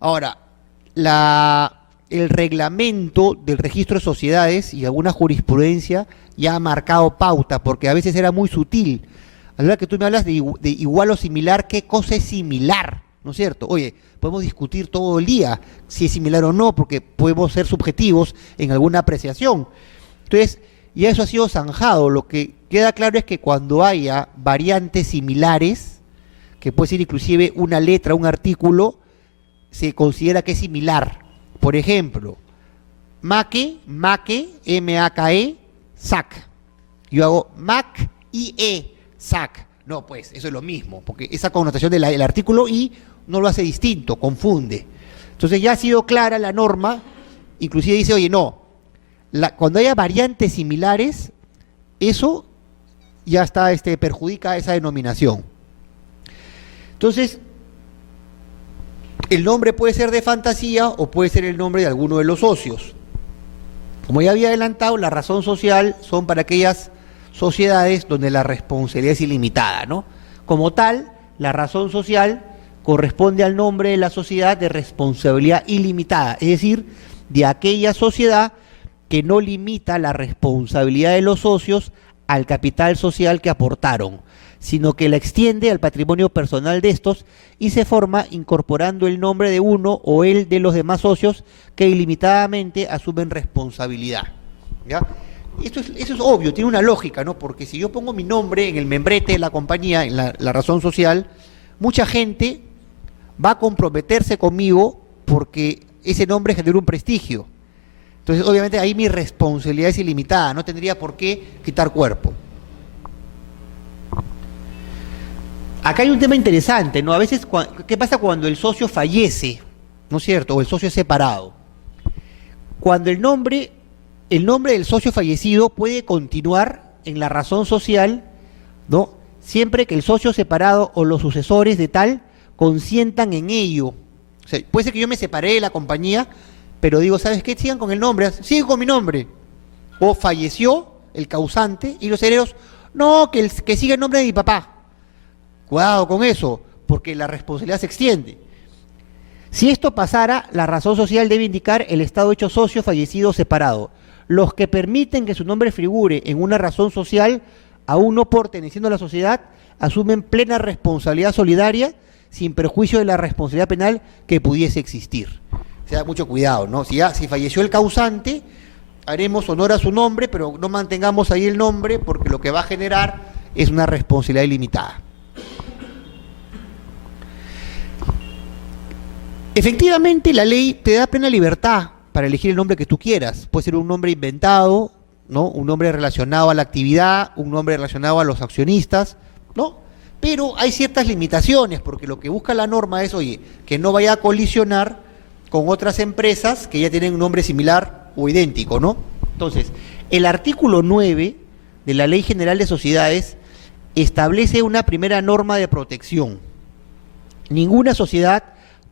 Ahora, el reglamento del registro de sociedades y alguna jurisprudencia ya ha marcado pauta, porque a veces era muy sutil. A la hora que tú me hablas de igual o similar, ¿qué cosa es similar? ¿No es cierto? Oye, podemos discutir todo el día si es similar o no, porque podemos ser subjetivos en alguna apreciación. Entonces, ya eso ha sido zanjado. Lo que queda claro es que cuando haya variantes similares, que puede ser inclusive una letra, un artículo, se considera que es similar. Por ejemplo, maque, M-A-K-E, SAC. Yo hago mac y SAC. No, pues, eso es lo mismo, porque esa connotación del artículo y no lo hace distinto, confunde. Entonces ya ha sido clara la norma, inclusive dice, oye, no, cuando haya variantes similares, eso ya está, perjudica esa denominación. Entonces, el nombre puede ser de fantasía o puede ser el nombre de alguno de los socios. Como ya había adelantado, la razón social son para aquellas sociedades donde la responsabilidad es ilimitada, ¿no? Como tal, la razón social corresponde al nombre de la sociedad de responsabilidad ilimitada, es decir, de aquella sociedad que no limita la responsabilidad de los socios al capital social que aportaron, sino que la extiende al patrimonio personal de estos y se forma incorporando el nombre de uno o el de los demás socios que ilimitadamente asumen responsabilidad, ¿ya? Eso es obvio, tiene una lógica, ¿no? Porque si yo pongo mi nombre en el membrete de la compañía, en la razón social, mucha gente va a comprometerse conmigo porque ese nombre genera un prestigio. Entonces, obviamente, ahí mi responsabilidad es ilimitada, no tendría por qué quitar cuerpo. Acá hay un tema interesante, ¿no? A veces, ¿qué pasa cuando el socio fallece? ¿No es cierto? O el socio es separado. Cuando el nombre del socio fallecido puede continuar en la razón social, ¿no? Siempre que el socio separado o los sucesores de tal consientan en ello. O sea, puede ser que yo me separé de la compañía, pero digo, ¿sabes qué? Sigan con el nombre, sigue con mi nombre. O falleció el causante y los herederos, no, que siga el nombre de mi papá. Cuidado con eso, porque la responsabilidad se extiende. Si esto pasara, la razón social debe indicar el estado hecho socio, fallecido o separado. Los que permiten que su nombre figure en una razón social, aún no perteneciendo a la sociedad, asumen plena responsabilidad solidaria, sin perjuicio de la responsabilidad penal que pudiese existir. O sea, mucho cuidado, ¿no? Si falleció el causante, haremos honor a su nombre, pero no mantengamos ahí el nombre, porque lo que va a generar es una responsabilidad ilimitada. Efectivamente, la ley te da plena libertad para elegir el nombre que tú quieras. Puede ser un nombre inventado, ¿no? Un nombre relacionado a la actividad, un nombre relacionado a los accionistas, ¿no? Pero hay ciertas limitaciones, porque lo que busca la norma es, oye, que no vaya a colisionar con otras empresas que ya tienen un nombre similar o idéntico, ¿no? Entonces, el artículo 9 de la Ley General de Sociedades establece una primera norma de protección. Ninguna sociedad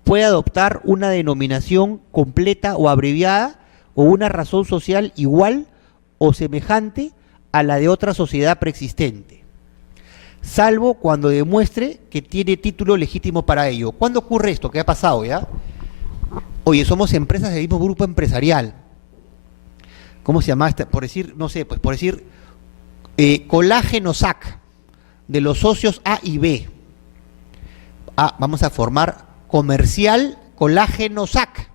puede adoptar una denominación completa o abreviada o una razón social igual o semejante a la de otra sociedad preexistente, salvo cuando demuestre que tiene título legítimo para ello. ¿Cuándo ocurre esto? ¿Qué ha pasado ya? Oye, somos empresas del mismo grupo empresarial. ¿Cómo se llama? Por decir, no sé, pues por decir, Colágeno SAC, de los socios A y B. Vamos a formar Comercial Colágeno SAC,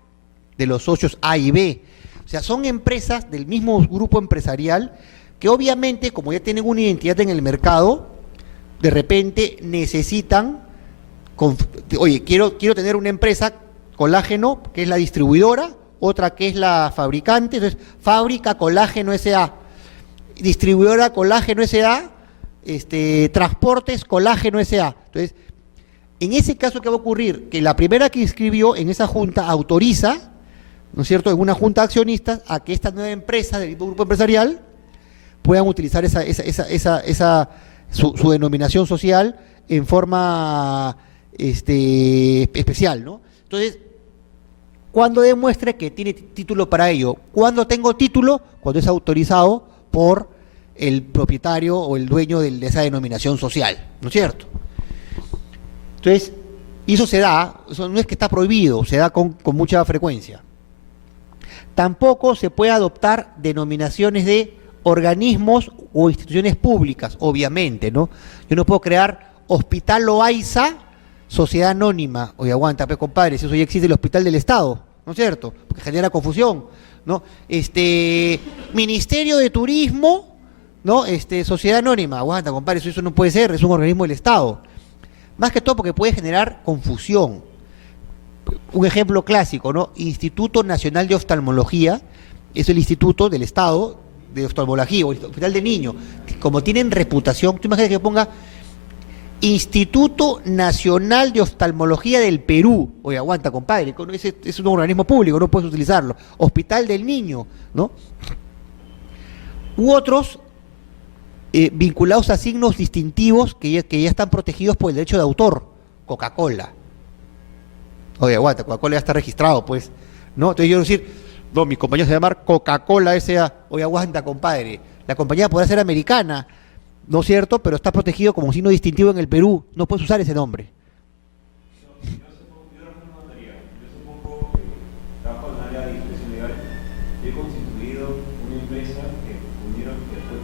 de los socios A y B. O sea, son empresas del mismo grupo empresarial que obviamente, como ya tienen una identidad en el mercado, de repente necesitan, oye, quiero tener una empresa Colágeno, que es la distribuidora, otra que es la fabricante, entonces Fábrica Colágeno S.A., Distribuidora Colágeno S.A., Transportes Colágeno S.A. Entonces, en ese caso, ¿qué va a ocurrir? Que la primera que inscribió en esa junta autoriza, ¿no es cierto?, en una junta de accionistas, a que esta nueva empresa del grupo empresarial puedan utilizar su denominación social en forma especial, ¿no? Entonces, cuando demuestre que tiene título para ello. ¿Cuándo tengo título? Cuando es autorizado por el propietario o el dueño de esa denominación social, ¿no es cierto? Entonces, y eso se da, eso no es que está prohibido, se da con mucha frecuencia. Tampoco se puede adoptar denominaciones de organismos o instituciones públicas, obviamente, ¿no? Yo no puedo crear Hospital Loaiza, Sociedad Anónima. Oye, aguanta, pues, compadre, si eso ya existe el Hospital del Estado, ¿no es cierto? Porque genera confusión, ¿no? Ministerio de Turismo, ¿no? Sociedad Anónima, aguanta, compadre, eso no puede ser, es un organismo del Estado. Más que todo porque puede generar confusión. Un ejemplo clásico, ¿no? Instituto Nacional de Oftalmología, es el instituto del Estado de oftalmología, o el Hospital de Niños. Como tienen reputación, tú imaginas que ponga Instituto Nacional de Oftalmología del Perú. Oye, aguanta, compadre, ese es un organismo público, no puedes utilizarlo. Hospital del Niño, ¿no? U otros vinculados a signos distintivos que ya están protegidos por el derecho de autor. Coca-Cola. Oye, aguanta, Coca-Cola ya está registrado, pues, ¿no? Entonces yo decir, no, mi compañía se va a llamar Coca-Cola S.A. Oye, aguanta, compadre, la compañía podrá ser americana, ¿no es cierto?, pero está protegido como signo distintivo en el Perú, no puedes usar ese nombre. Yo supongo que trabajo en área de discreción legal. Yo he constituido una empresa que unieron después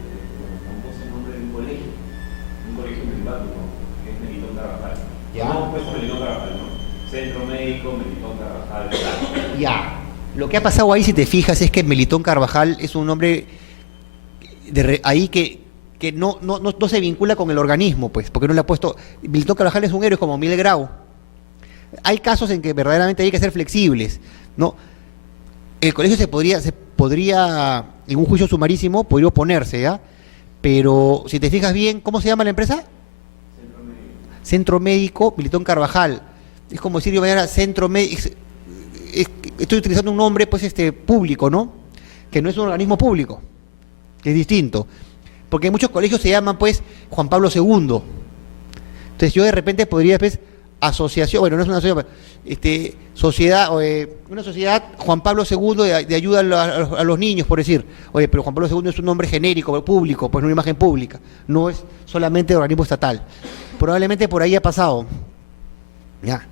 el nombre de un colegio privado, ¿no?, que es Melitón Carvajal. Ya. No, pues Melitón Carvajal, ¿no? Centro Médico, Melitón Carvajal. Ya. Lo que ha pasado ahí, si te fijas, es que Melitón Carvajal es un nombre ahí que no se vincula con el organismo, pues, porque no le ha puesto. Melitón Carvajal es un héroe como Miguel Grau. Hay casos en que verdaderamente hay que ser flexibles, ¿no? El colegio se podría, en un juicio sumarísimo, podría oponerse, ¿ya? Pero si te fijas bien, ¿cómo se llama la empresa? Centro Médico. Centro Médico Melitón Carvajal. Es como decir yo mañana Centro Médico. Estoy utilizando un nombre, pues, público, ¿no? Que no es un organismo público, que es distinto. Porque muchos colegios se llaman, pues, Juan Pablo II. Entonces yo de repente podría, pues, asociación, bueno, no es una asociación, sociedad, una sociedad Juan Pablo II de ayuda a los niños, por decir. Oye, pero Juan Pablo II es un nombre genérico, público, pues una imagen pública, no es solamente organismo estatal. Probablemente por ahí ha pasado. Ya.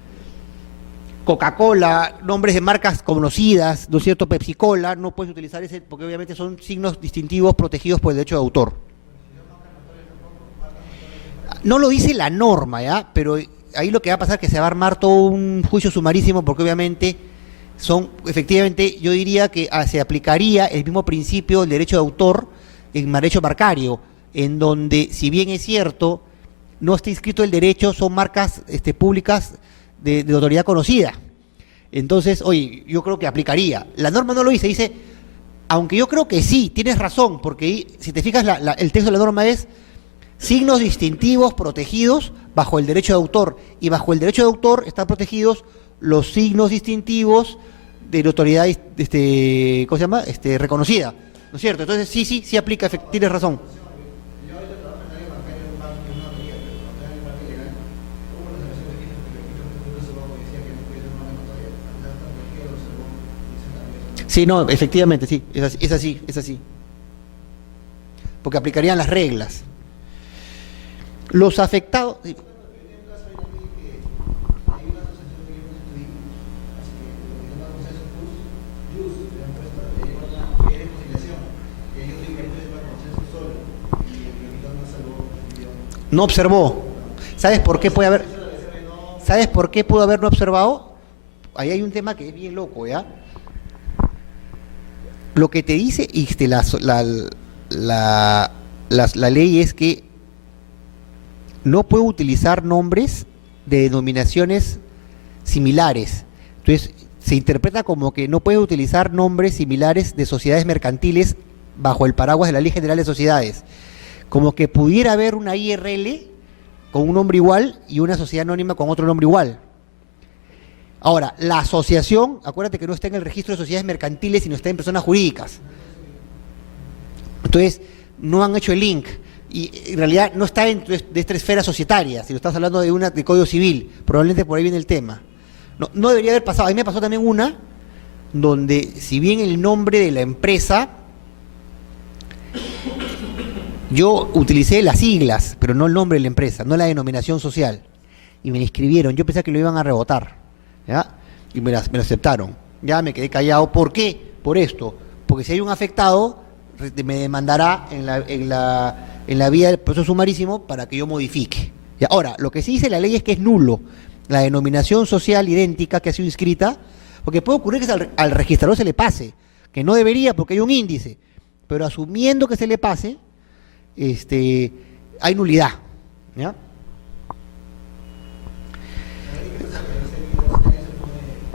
Coca-Cola, nombres de marcas conocidas, ¿no es cierto? Pepsi-Cola, no puedes utilizar ese, porque obviamente son signos distintivos protegidos por el derecho de autor. No lo dice la norma, ¿ya? Pero ahí lo que va a pasar es que se va a armar todo un juicio sumarísimo, porque obviamente efectivamente, yo diría que se aplicaría el mismo principio del derecho de autor en derecho marcario, en donde, si bien es cierto, no está inscrito el derecho, son marcas públicas de autoridad conocida. Entonces, oye, yo creo que aplicaría. La norma no lo dice, aunque yo creo que sí, tienes razón, porque si te fijas, el texto de la norma es signos distintivos protegidos bajo el derecho de autor, y bajo el derecho de autor están protegidos los signos distintivos de la autoridad ¿cómo se llama? Reconocida, ¿no es cierto? Entonces sí aplica, tienes razón. Sí, no, efectivamente, sí, es así. Porque aplicarían las reglas. Los afectados... Sí. No observó. ¿Sabes por qué puede haber? ¿Sabes por qué pudo haber no observado? Ahí hay un tema que es bien loco, ¿ya? Lo que te dice la ley es que no puede utilizar nombres de denominaciones similares. Entonces, se interpreta como que no puede utilizar nombres similares de sociedades mercantiles bajo el paraguas de la Ley General de Sociedades. Como que pudiera haber una IRL con un nombre igual y una sociedad anónima con otro nombre igual. Ahora, la asociación, acuérdate que no está en el registro de sociedades mercantiles, sino está en personas jurídicas. Entonces, no han hecho el link. Y en realidad no está dentro de esta esfera societaria, si lo estás hablando de Código Civil, probablemente por ahí viene el tema. No debería haber pasado. A mí me pasó también una, donde si bien el nombre de la empresa, yo utilicé las siglas, pero no el nombre de la empresa, no la denominación social. Y me la inscribieron, yo pensé que lo iban a rebotar, ¿ya? Y me lo aceptaron. Ya me quedé callado. ¿Por qué? Por esto. Porque si hay un afectado, me demandará en la vía del proceso sumarísimo para que yo modifique. Y ahora, lo que sí dice la ley es que es nulo la denominación social idéntica que ha sido inscrita, porque puede ocurrir que al registrador se le pase, que no debería porque hay un índice, pero asumiendo que se le pase, hay nulidad, ¿ya?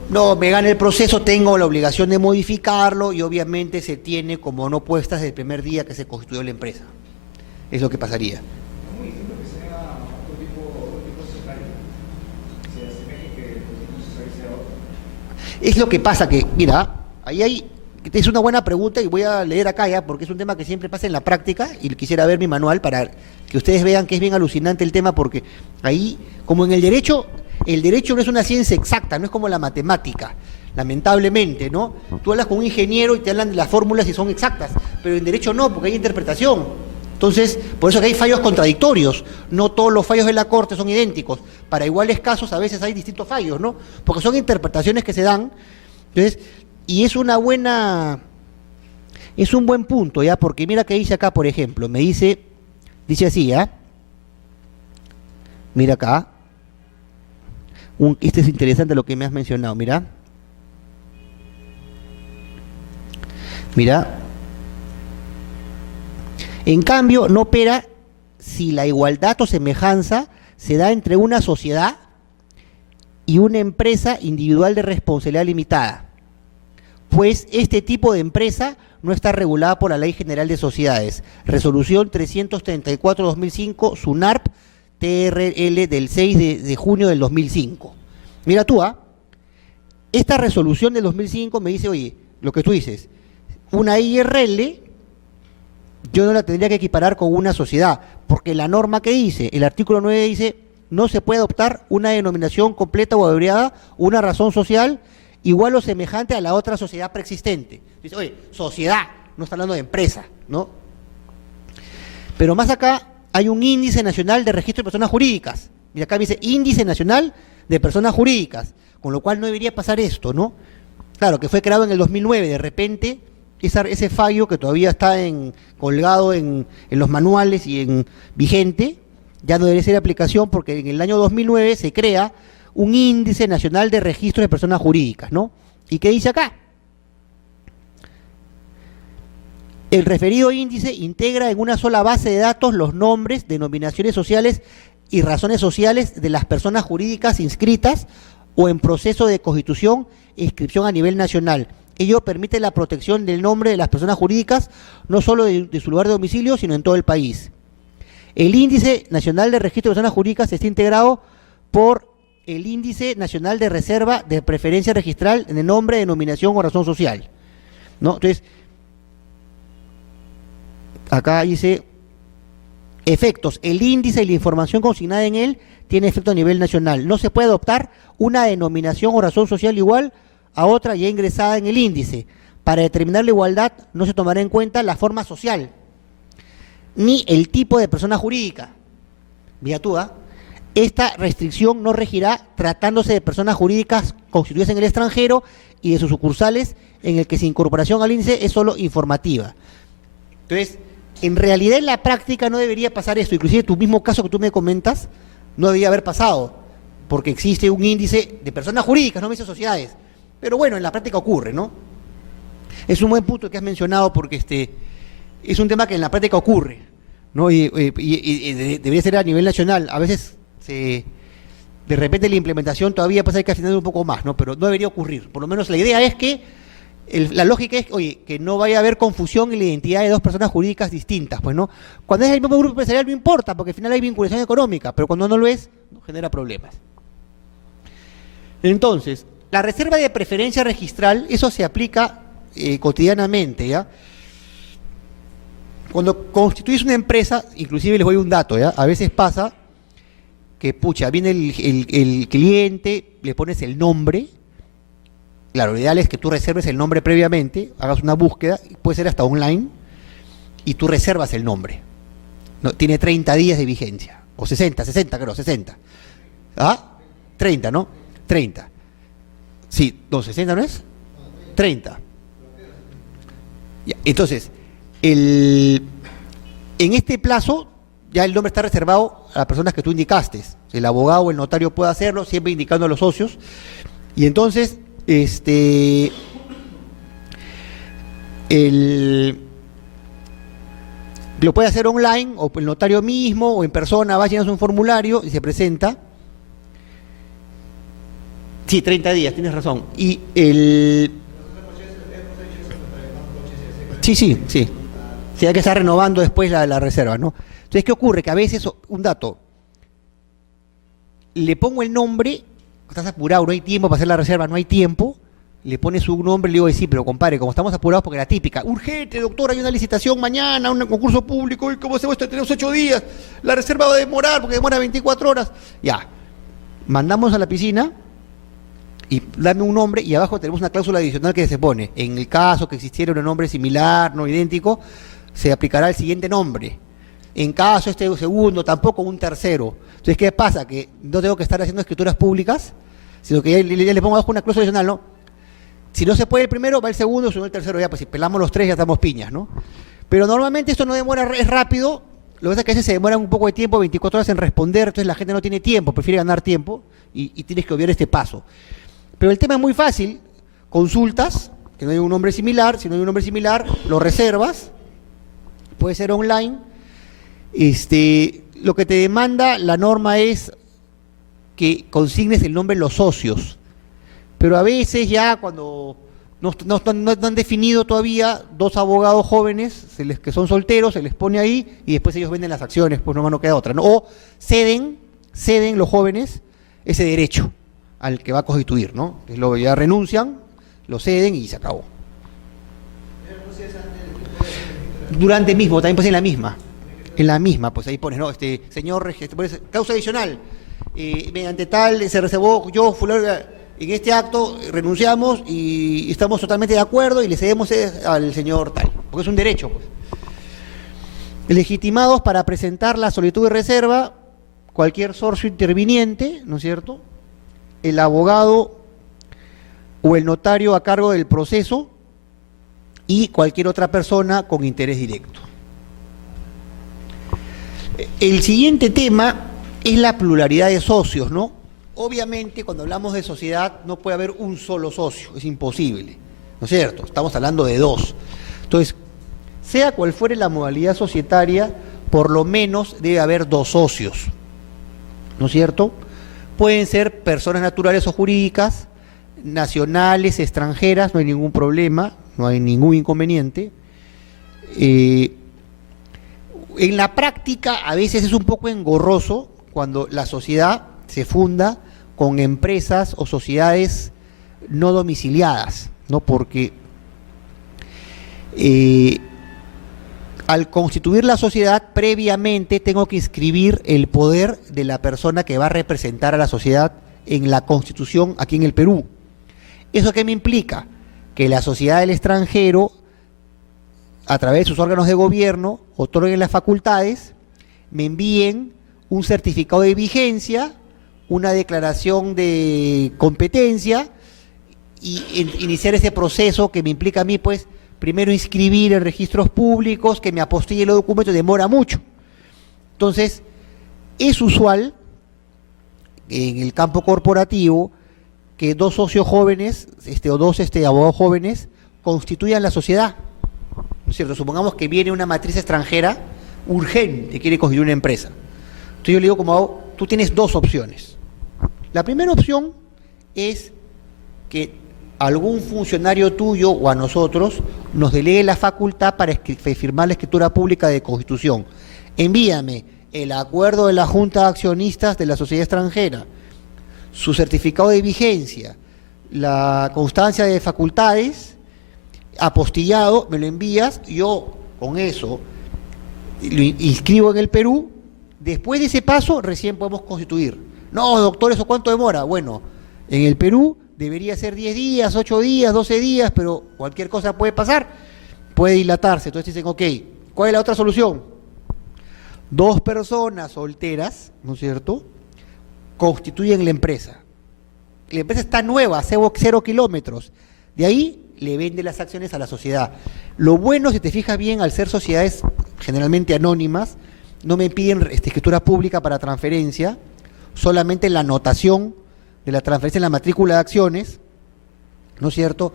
No, me gana el proceso, tengo la obligación de modificarlo y obviamente se tiene como no puesta desde el primer día que se constituyó la empresa. Es lo que pasaría. Es lo que pasa que, mira, es una buena pregunta y voy a leer acá ya, porque es un tema que siempre pasa en la práctica y quisiera ver mi manual para que ustedes vean que es bien alucinante el tema, porque ahí, como en el derecho no es una ciencia exacta, no es como la matemática, lamentablemente, ¿no? Tú hablas con un ingeniero y te hablan de las fórmulas y son exactas, pero en derecho no, porque hay interpretación. Entonces, por eso que hay fallos contradictorios, no todos los fallos de la Corte son idénticos, para iguales casos a veces hay distintos fallos, ¿no? Porque son interpretaciones que se dan, entonces, y es un buen punto, ¿ya? Porque mira que dice acá, por ejemplo, dice así, ¿ya? Mira acá, este es interesante lo que me has mencionado, mira. En cambio, no opera si la igualdad o semejanza se da entre una sociedad y una empresa individual de responsabilidad limitada, pues este tipo de empresa no está regulada por la Ley General de Sociedades, Resolución 334/2005, SUNARP, TRL del 6 de junio del 2005. Mira tú, esta resolución del 2005 me dice, oye, lo que tú dices, una IRL yo no la tendría que equiparar con una sociedad, porque la norma que dice, el artículo 9 dice no se puede adoptar una denominación completa o abreviada, una razón social igual o semejante a la otra sociedad preexistente. Dice, oye, sociedad, no está hablando de empresa, ¿no? Pero más acá hay un índice nacional de registro de personas jurídicas. Y acá dice índice nacional de personas jurídicas, con lo cual no debería pasar esto, ¿no? Claro, que fue creado en el 2009, de repente ese fallo que todavía está colgado en los manuales y en vigente, ya no debería ser de aplicación porque en el año 2009 se crea un índice nacional de registro de personas jurídicas, ¿no? ¿Y qué dice acá? El referido índice integra en una sola base de datos los nombres, denominaciones sociales y razones sociales de las personas jurídicas inscritas o en proceso de constitución e inscripción a nivel nacional. Ello permite la protección del nombre de las personas jurídicas, no solo de su lugar de domicilio, sino en todo el país. El Índice Nacional de Registro de Personas Jurídicas está integrado por el Índice Nacional de Reserva de Preferencia Registral en el nombre, denominación o razón social, ¿no? Entonces, acá dice, efectos, el índice y la información consignada en él tiene efecto a nivel nacional. No se puede adoptar una denominación o razón social igual a otra ya ingresada en el índice. Para determinar la igualdad no se tomará en cuenta la forma social, ni el tipo de persona jurídica. Mira tú, ¿ah? Esta restricción no regirá tratándose de personas jurídicas constituidas en el extranjero y de sus sucursales en el que su incorporación al índice es solo informativa. Entonces, en realidad en la práctica no debería pasar esto, inclusive tu mismo caso que tú me comentas, no debería haber pasado, porque existe un índice de personas jurídicas, no me dice sociedades, pero bueno, en la práctica ocurre, ¿no? Es un buen punto que has mencionado porque es un tema que en la práctica ocurre, ¿no? Y debería ser a nivel nacional, a veces de repente la implementación todavía pues hay que afinar un poco más, ¿no? Pero no debería ocurrir, por lo menos la idea es que la lógica es, oye, que no vaya a haber confusión en la identidad de dos personas jurídicas distintas, pues, ¿no? Cuando es el mismo grupo empresarial no importa, porque al final hay vinculación económica, pero cuando no lo es, genera problemas. Entonces, la reserva de preferencia registral, eso se aplica cotidianamente, ¿ya? Cuando constituyes una empresa, inclusive les doy un dato, ¿ya? A veces pasa que, pucha, viene el cliente, le pones el nombre. Claro, lo ideal es que tú reserves el nombre previamente, hagas una búsqueda, puede ser hasta online, y tú reservas el nombre. No, tiene 30 días de vigencia, o 60 creo, 60. ¿Ah? 30, ¿no? 30. Sí, no, 60 ¿no es? 30. Ya, entonces, en este plazo, ya el nombre está reservado a las personas que tú indicaste. El abogado o el notario puede hacerlo, siempre indicando a los socios, y entonces lo puede hacer online o el notario mismo o en persona, va a llenar un formulario y se presenta. Sí, 30 días, tienes razón. Y sí, hay que estar renovando después la reserva, ¿no? Entonces, ¿qué ocurre? Que a veces, un dato, le pongo el nombre, estás apurado, no hay tiempo para hacer la reserva, no hay tiempo, le pones su nombre y le digo, sí, pero compadre, como estamos apurados porque la típica, urgente, doctor, hay una licitación mañana, un concurso público, ¿y cómo hacemos esto? Tenemos 8 días, la reserva va a demorar porque demora 24 horas. Ya, mandamos a la piscina y dame un nombre y abajo tenemos una cláusula adicional que se pone, en el caso que existiera un nombre similar, no idéntico, se aplicará el siguiente nombre. En caso segundo, tampoco un tercero. Entonces, ¿qué pasa? Que no tengo que estar haciendo escrituras públicas, sino que ya le pongo abajo una cláusula adicional, ¿no? Si no se puede el primero, va el segundo, si no el tercero, ya, pues si pelamos los tres ya estamos piñas, ¿no? Pero normalmente esto no demora, es rápido, lo que pasa es que a veces se demora un poco de tiempo, 24 horas en responder, entonces la gente no tiene tiempo, prefiere ganar tiempo y tienes que obviar este paso. Pero el tema es muy fácil, consultas, que no hay un nombre similar, si no hay un nombre similar, lo reservas, puede ser online. Lo que te demanda la norma es que consignes el nombre de los socios, pero a veces ya cuando no han definido todavía, dos abogados jóvenes que son solteros, se les pone ahí y después ellos venden las acciones, pues no queda otra, ¿no? O ceden los jóvenes ese derecho al que va a constituir, ¿no? Luego ya renuncian, lo ceden y se acabó. Durante mismo, también pues en la misma, pues ahí pones, ¿no? Señor, pones causa adicional, mediante tal se reservó, yo, fulano, en este acto renunciamos y estamos totalmente de acuerdo y le cedemos al señor tal, porque es un derecho, pues. Legitimados para presentar la solicitud de reserva, cualquier socio interviniente, ¿no es cierto?, el abogado o el notario a cargo del proceso y cualquier otra persona con interés directo. El siguiente tema es la pluralidad de socios, ¿no? Obviamente, cuando hablamos de sociedad, no puede haber un solo socio, es imposible, ¿no es cierto? Estamos hablando de dos. Entonces, sea cual fuere la modalidad societaria, por lo menos debe haber dos socios, ¿no es cierto? Pueden ser personas naturales o jurídicas, nacionales, extranjeras, no hay ningún problema, no hay ningún inconveniente. En la práctica a veces es un poco engorroso cuando la sociedad se funda con empresas o sociedades no domiciliadas, ¿no? Porque al constituir la sociedad, previamente tengo que inscribir el poder de la persona que va a representar a la sociedad en la Constitución aquí en el Perú. ¿Eso qué me implica? Que la sociedad del extranjero, a través de sus órganos de gobierno, otorguen las facultades, me envíen un certificado de vigencia, una declaración de competencia y iniciar ese proceso que me implica a mí, pues, primero inscribir en registros públicos, que me apostille los documentos, demora mucho. Entonces, es usual en el campo corporativo que dos socios jóvenes, o dos abogados jóvenes, constituyan la sociedad, ¿no es cierto? Supongamos que viene una matriz extranjera urgente, quiere constituir una empresa. Entonces yo le digo como abogado, tú tienes dos opciones. La primera opción es que algún funcionario tuyo o a nosotros nos delegue la facultad para firmar la escritura pública de constitución. Envíame el acuerdo de la Junta de Accionistas de la sociedad extranjera, su certificado de vigencia, la constancia de facultades, apostillado, me lo envías, yo con eso lo inscribo en el Perú. Después de ese paso recién podemos constituir. No, doctor, ¿eso cuánto demora? Bueno, en el Perú debería ser 10 días, 8 días, 12 días, pero cualquier cosa puede pasar, puede dilatarse. Entonces dicen, ok, ¿cuál es la otra solución? Dos personas solteras, ¿no es cierto?, constituyen la empresa. La empresa está nueva, 0 kilómetros. De ahí le vende las acciones a la sociedad. Lo bueno, si te fijas bien, al ser sociedades generalmente anónimas, no me piden escritura pública para transferencia, solamente la anotación de la transferencia en la matrícula de acciones, ¿no es cierto?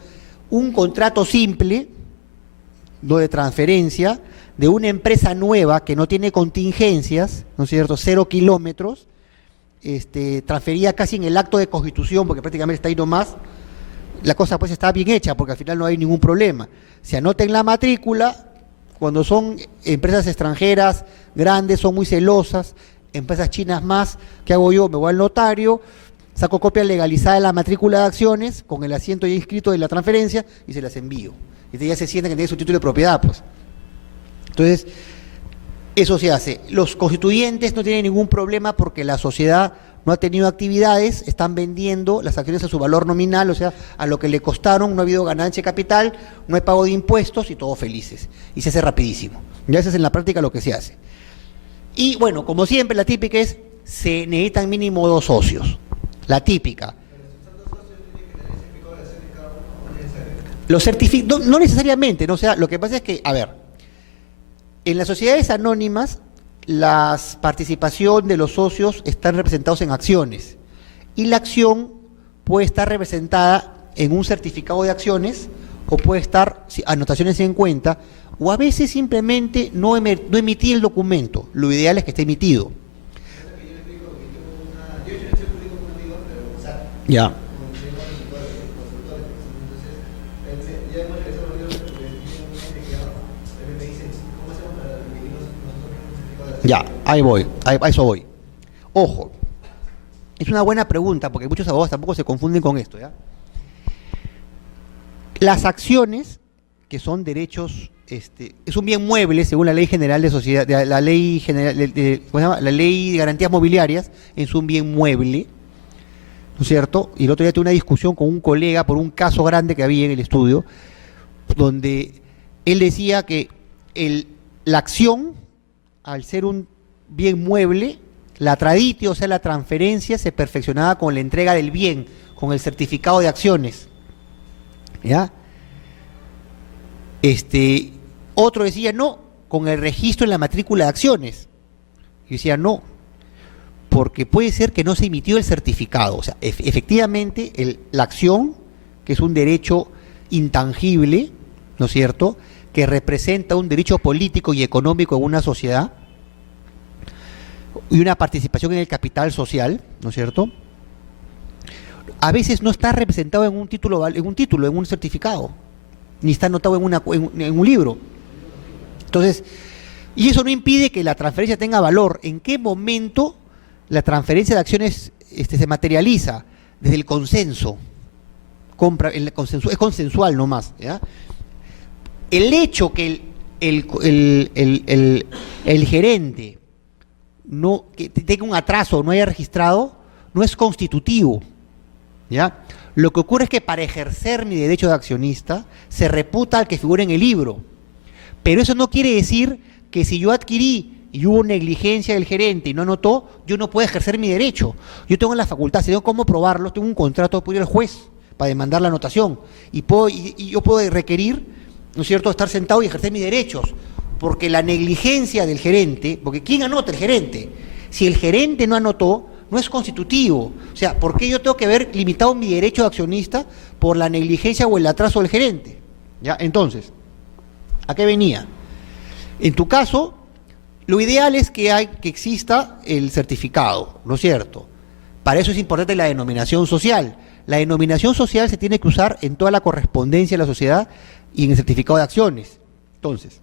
Un contrato simple, no de transferencia, de una empresa nueva que no tiene contingencias, ¿no es cierto? 0 kilómetros, transferida casi en el acto de constitución, porque prácticamente está ahí nomás. La cosa pues está bien hecha, porque al final no hay ningún problema. Se anota en la matrícula. Cuando son empresas extranjeras grandes, son muy celosas, empresas chinas más, ¿qué hago yo? Me voy al notario, saco copia legalizada de la matrícula de acciones, con el asiento ya inscrito de la transferencia, y se las envío. Y ya se sienten que tienen su título de propiedad, pues. Entonces, eso se hace. Los constituyentes no tienen ningún problema porque la sociedad no ha tenido actividades, están vendiendo las acciones a su valor nominal, o sea, a lo que le costaron, no ha habido ganancia de capital, no hay pago de impuestos y todos felices. Y se hace rapidísimo. Ya eso es en la práctica lo que se hace. Y bueno, como siempre, la típica es, se necesitan mínimo 2 socios. La típica. Los certificados, no necesariamente, ¿no? O sea, lo que pasa es que, a ver, en las sociedades anónimas, la participación de los socios están representados en acciones y la acción puede estar representada en un certificado de acciones o puede estar anotaciones en cuenta o a veces simplemente no emitir el documento. Lo ideal es que esté emitido. Ya. Ya, ahí voy, a eso voy. Ojo, es una buena pregunta porque muchos abogados tampoco se confunden con esto, ¿ya? Las acciones, que son derechos es un bien mueble según la Ley General de Sociedad, la Ley General, ¿cómo se llama? La Ley de Garantías Mobiliarias, es un bien mueble, ¿no es cierto? Y el otro día tuve una discusión con un colega por un caso grande que había en el estudio, donde él decía que la acción, al ser un bien mueble, la traditio, o sea, la transferencia, se perfeccionaba con la entrega del bien, con el certificado de acciones. ¿Ya? Otro decía no, con el registro en la matrícula de acciones. Yo decía no, porque puede ser que no se emitió el certificado. O sea, efectivamente, la acción, que es un derecho intangible, ¿no es cierto?, que representa un derecho político y económico en una sociedad, y una participación en el capital social, ¿no es cierto?, a veces no está representado en un título, en un certificado, ni está anotado en un libro. Entonces, y eso no impide que la transferencia tenga valor. ¿En qué momento la transferencia de acciones se materializa? Desde el consenso. Es consensual nomás, ¿ya? El hecho que el gerente que tenga un atraso, no haya registrado, no es constitutivo, ¿ya? Lo que ocurre es que para ejercer mi derecho de accionista se reputa al que figura en el libro, pero eso no quiere decir que si yo adquirí y hubo negligencia del gerente y no anotó, yo no puedo ejercer mi derecho. Yo tengo la facultad, si tengo cómo probarlo, tengo un contrato, puedo ir al juez para demandar la anotación y yo puedo requerir, ¿no es cierto?, estar sentado y ejercer mis derechos, porque la negligencia del gerente, porque ¿quién anota? El gerente. Si el gerente no anotó, no es constitutivo. O sea, ¿por qué yo tengo que haber limitado mi derecho de accionista por la negligencia o el atraso del gerente? ¿Ya? Entonces, ¿a qué venía? En tu caso, lo ideal es que exista el certificado, ¿no es cierto? Para eso es importante la denominación social. La denominación social se tiene que usar en toda la correspondencia de la sociedad y en el certificado de acciones. Entonces,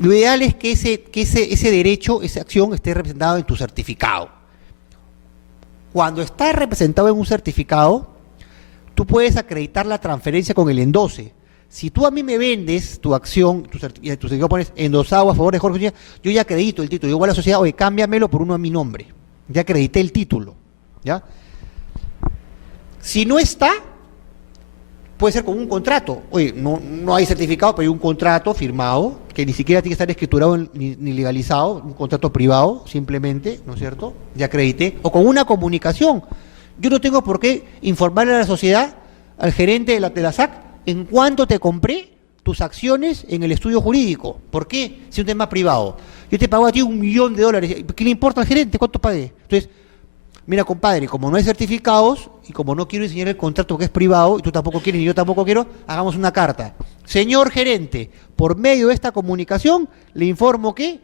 lo ideal es que ese derecho, esa acción esté representado en tu certificado. Cuando está representado en un certificado, tú puedes acreditar la transferencia con el endose. Si tú a mí me vendes tu acción, tu certificado pones endosado a favor de Jorge Zúñiga, yo ya acredito el título. Yo voy a la sociedad, oye, cámbiamelo por uno a mi nombre. Ya acredité el título, ¿ya? Si no está, puede ser con un contrato. Oye, no hay certificado, pero hay un contrato firmado, que ni siquiera tiene que estar escriturado ni legalizado, un contrato privado, simplemente, ¿no es cierto? Ya acredité. O con una comunicación. Yo no tengo por qué informarle a la sociedad, al gerente de la SAC, en cuánto te compré tus acciones en el estudio jurídico. ¿Por qué? Si es un tema privado. Yo te pago a ti $1.000.000. ¿Qué le importa al gerente? ¿Cuánto pagué? Entonces, mira, compadre, como no hay certificados y como no quiero enseñar el contrato que es privado, y tú tampoco quieres y yo tampoco quiero, hagamos una carta. Señor gerente, por medio de esta comunicación, le informo que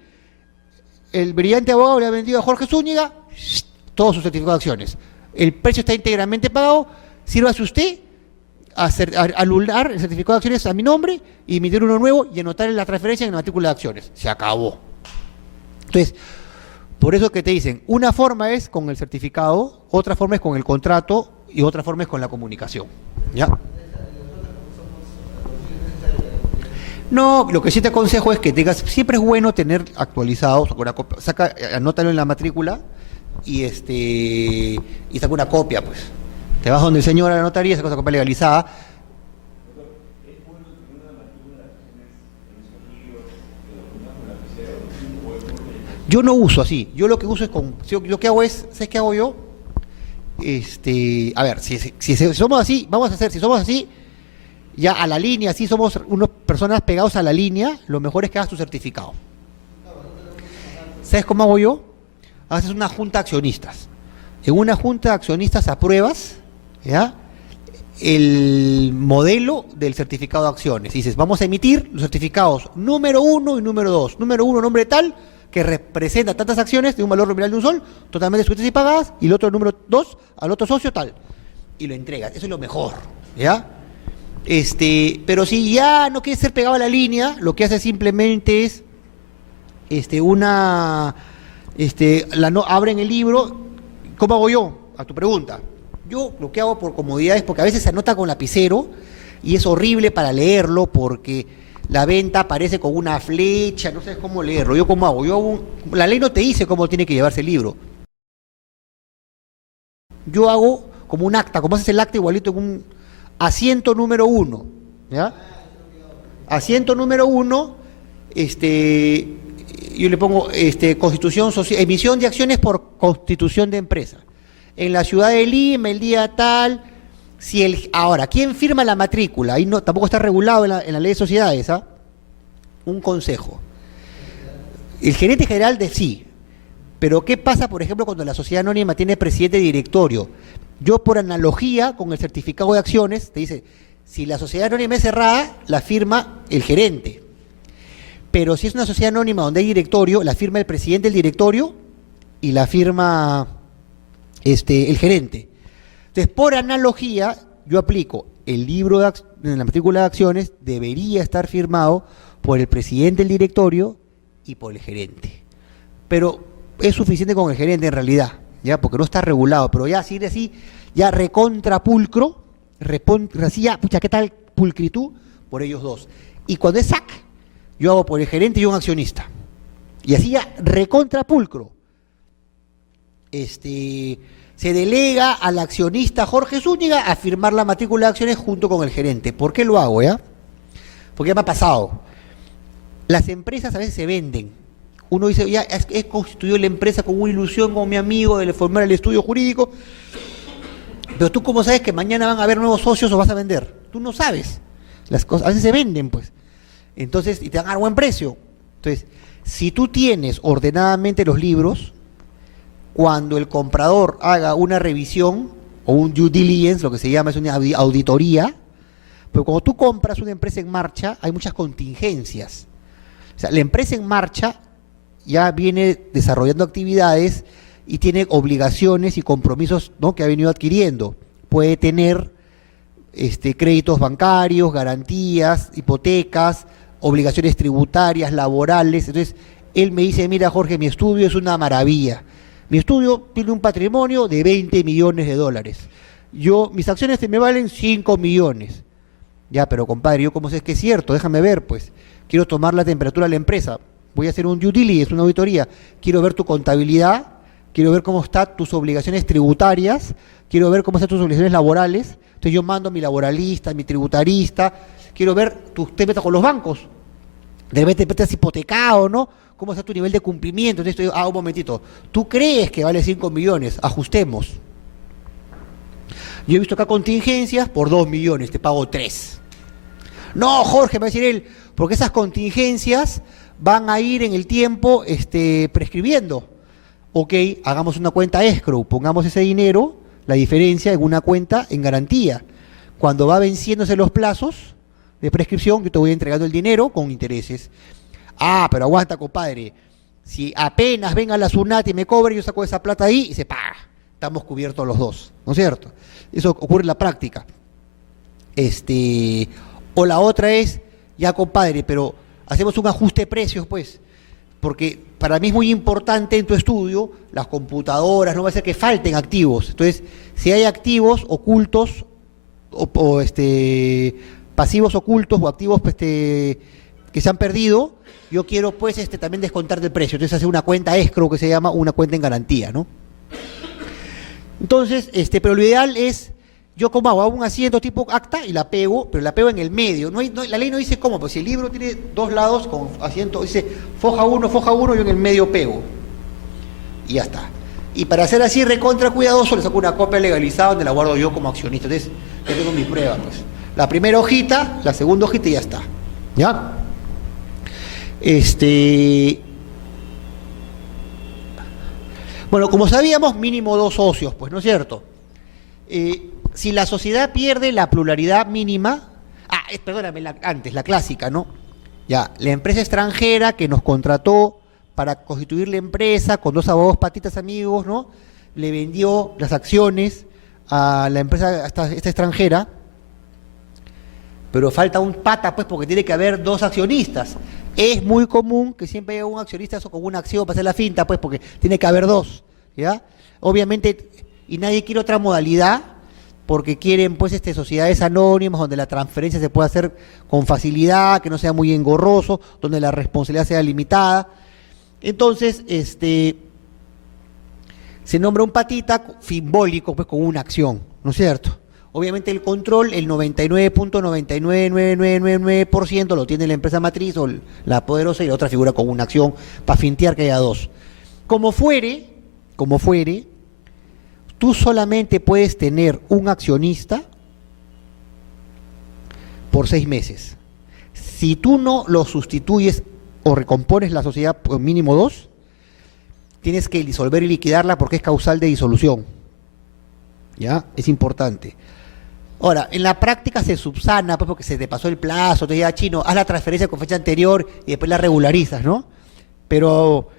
el brillante abogado le ha vendido a Jorge Zúñiga todos sus certificados de acciones. El precio está íntegramente pagado, sírvase usted a anular el certificado de acciones a mi nombre y emitir uno nuevo y anotar en la transferencia en la matrícula de acciones. Se acabó. Entonces, por eso que te dicen, una forma es con el certificado, otra forma es con el contrato y otra forma es con la comunicación. ¿Ya? No, lo que sí te aconsejo es que tengas, siempre es bueno tener actualizados, anótalo en la matrícula y saca una copia, pues. Te vas donde el señor a la notaría, sacas una copia legalizada. Yo no uso así, yo lo que uso es lo que hago es, ¿sabes qué hago yo? A ver, si somos así, vamos a hacer, si somos así, ya a la línea, si somos unas personas pegados a la línea, lo mejor es que hagas tu certificado. ¿Sabes cómo hago yo? Haces una junta de accionistas. En una junta de accionistas apruebas, ¿ya?, el modelo del certificado de acciones. Dices, vamos a emitir los certificados número 1 y número 2. Número 1, nombre tal, que representa tantas acciones de un valor nominal de un sol, totalmente suscritas y pagadas, y el otro número 2 al otro socio tal. Y lo entregas. Eso es lo mejor, ¿ya? Pero si ya no quieres ser pegado a la línea, lo que hace simplemente es abren el libro. ¿Cómo hago yo? A tu pregunta. Yo lo que hago por comodidad es porque a veces se anota con lapicero y es horrible para leerlo porque la venta aparece con una flecha, no sabes cómo leerlo. ¿Yo cómo hago? La ley no te dice cómo tiene que llevarse el libro. Yo hago como un acta, como haces el acta igualito en un asiento número 1, ¿ya? Asiento número 1, yo le pongo constitución social, emisión de acciones por constitución de empresa. En la ciudad de Lima, el día tal, ahora, ¿quién firma la matrícula? Ahí no, tampoco está regulado en la ley de sociedades, ¿ah? Un consejo. El gerente general sí. Pero ¿qué pasa, por ejemplo, cuando la sociedad anónima tiene presidente de directorio? Yo, por analogía, con el certificado de acciones, te dice, si la sociedad anónima es cerrada, la firma el gerente. Pero si es una sociedad anónima donde hay directorio, la firma el presidente del directorio y la firma el gerente. Entonces, por analogía, yo aplico el libro en la matrícula de acciones, debería estar firmado por el presidente del directorio y por el gerente. Pero es suficiente con el gerente en realidad, ya, porque no está regulado, pero ya si así, ya recontrapulcro, así ya, pucha, ¿qué tal pulcritud? Por ellos dos. Y cuando es SAC, yo hago por el gerente y un accionista. Y así ya recontrapulcro. Se delega al accionista Jorge Zúñiga a firmar la matrícula de acciones junto con el gerente. ¿Por qué lo hago, ya? Porque ya me ha pasado. Las empresas a veces se venden. Uno dice, ya he constituido la empresa con una ilusión con mi amigo de formar el estudio jurídico, pero tú cómo sabes que mañana van a haber nuevos socios o vas a vender. Tú no sabes. Las cosas a veces se venden, pues. Entonces, y te dan a buen precio. Entonces, si tú tienes ordenadamente los libros, cuando el comprador haga una revisión o un due diligence, lo que se llama es una auditoría, pero cuando tú compras una empresa en marcha, hay muchas contingencias. O sea, la empresa en marcha ya viene desarrollando actividades y tiene obligaciones y compromisos, ¿no?, que ha venido adquiriendo. Puede tener créditos bancarios, garantías, hipotecas, obligaciones tributarias, laborales. Entonces, él me dice, mira, Jorge, mi estudio es una maravilla. Mi estudio tiene un patrimonio de 20 millones de dólares. Mis acciones me valen 5 millones. Ya, pero compadre, yo cómo sé que es cierto, déjame ver, pues. Quiero tomar la temperatura de la empresa. Voy a hacer un due diligence, una auditoría. Quiero ver tu contabilidad, quiero ver cómo están tus obligaciones tributarias, quiero ver cómo están tus obligaciones laborales. Entonces yo mando a mi laboralista, mi tributarista, quiero ver tus temas con los bancos. De repente estás hipotecado, ¿no? ¿Cómo está tu nivel de cumplimiento? Entonces estoy, un momentito. ¿Tú crees que vale 5 millones? Ajustemos. Yo he visto acá contingencias por 2 millones, te pago 3. No, Jorge, me va a decir él, porque esas contingencias van a ir en el tiempo prescribiendo. Ok, hagamos una cuenta escrow, pongamos ese dinero, la diferencia, en una cuenta en garantía. Cuando va venciéndose los plazos de prescripción, yo te voy entregando el dinero con intereses. Ah, pero aguanta, compadre. Si apenas venga la SUNAT y me cobre, yo saco esa plata ahí y se paga. Estamos cubiertos los dos, ¿no es cierto? Eso ocurre en la práctica. O la otra es, ya compadre, pero hacemos un ajuste de precios, pues, porque para mí es muy importante en tu estudio, las computadoras, no va a ser que falten activos. Entonces, si hay activos ocultos, o pasivos ocultos o activos que se han perdido, yo quiero pues también descontar del precio. Entonces hace una cuenta escrow que se llama una cuenta en garantía, ¿no? Entonces, pero lo ideal es, yo como hago un asiento tipo acta y la pego, pero la pego en el medio. La ley no dice cómo, pues si el libro tiene dos lados con asiento, dice foja 1, yo en el medio pego. Y ya está. Y para hacer así recontra cuidadoso, le saco una copia legalizada donde la guardo yo como accionista. Entonces, yo tengo mi prueba, pues. La primera hojita, la segunda hojita y ya está. ¿Ya? Bueno, como sabíamos, mínimo 2 socios, pues, ¿no es cierto? Si la sociedad pierde la pluralidad mínima, perdóname, la clásica, ¿no? Ya, la empresa extranjera que nos contrató para constituir la empresa con 2 abogados patitas amigos, ¿no? Le vendió las acciones a la empresa esta extranjera, pero falta un pata, pues, porque tiene que haber 2 accionistas. Es muy común que siempre haya un accionista con una acción para hacer la finta, pues, porque tiene que haber 2, ¿ya? Obviamente, y nadie quiere otra modalidad porque quieren pues sociedades anónimas donde la transferencia se pueda hacer con facilidad, que no sea muy engorroso, donde la responsabilidad sea limitada. Entonces, se nombra un patita simbólico pues con una acción, ¿no es cierto? Obviamente el control, el 99.999999% lo tiene la empresa matriz o la poderosa y la otra figura con una acción para fintear que haya dos. Como fuere, tú solamente puedes tener un accionista por 6 meses. Si tú no lo sustituyes o recompones la sociedad por mínimo 2, tienes que disolver y liquidarla porque es causal de disolución. ¿Ya? Es importante. Ahora, en la práctica se subsana, pues porque se te pasó el plazo, te llega chino, haz la transferencia con fecha anterior y después la regularizas, ¿no? Pero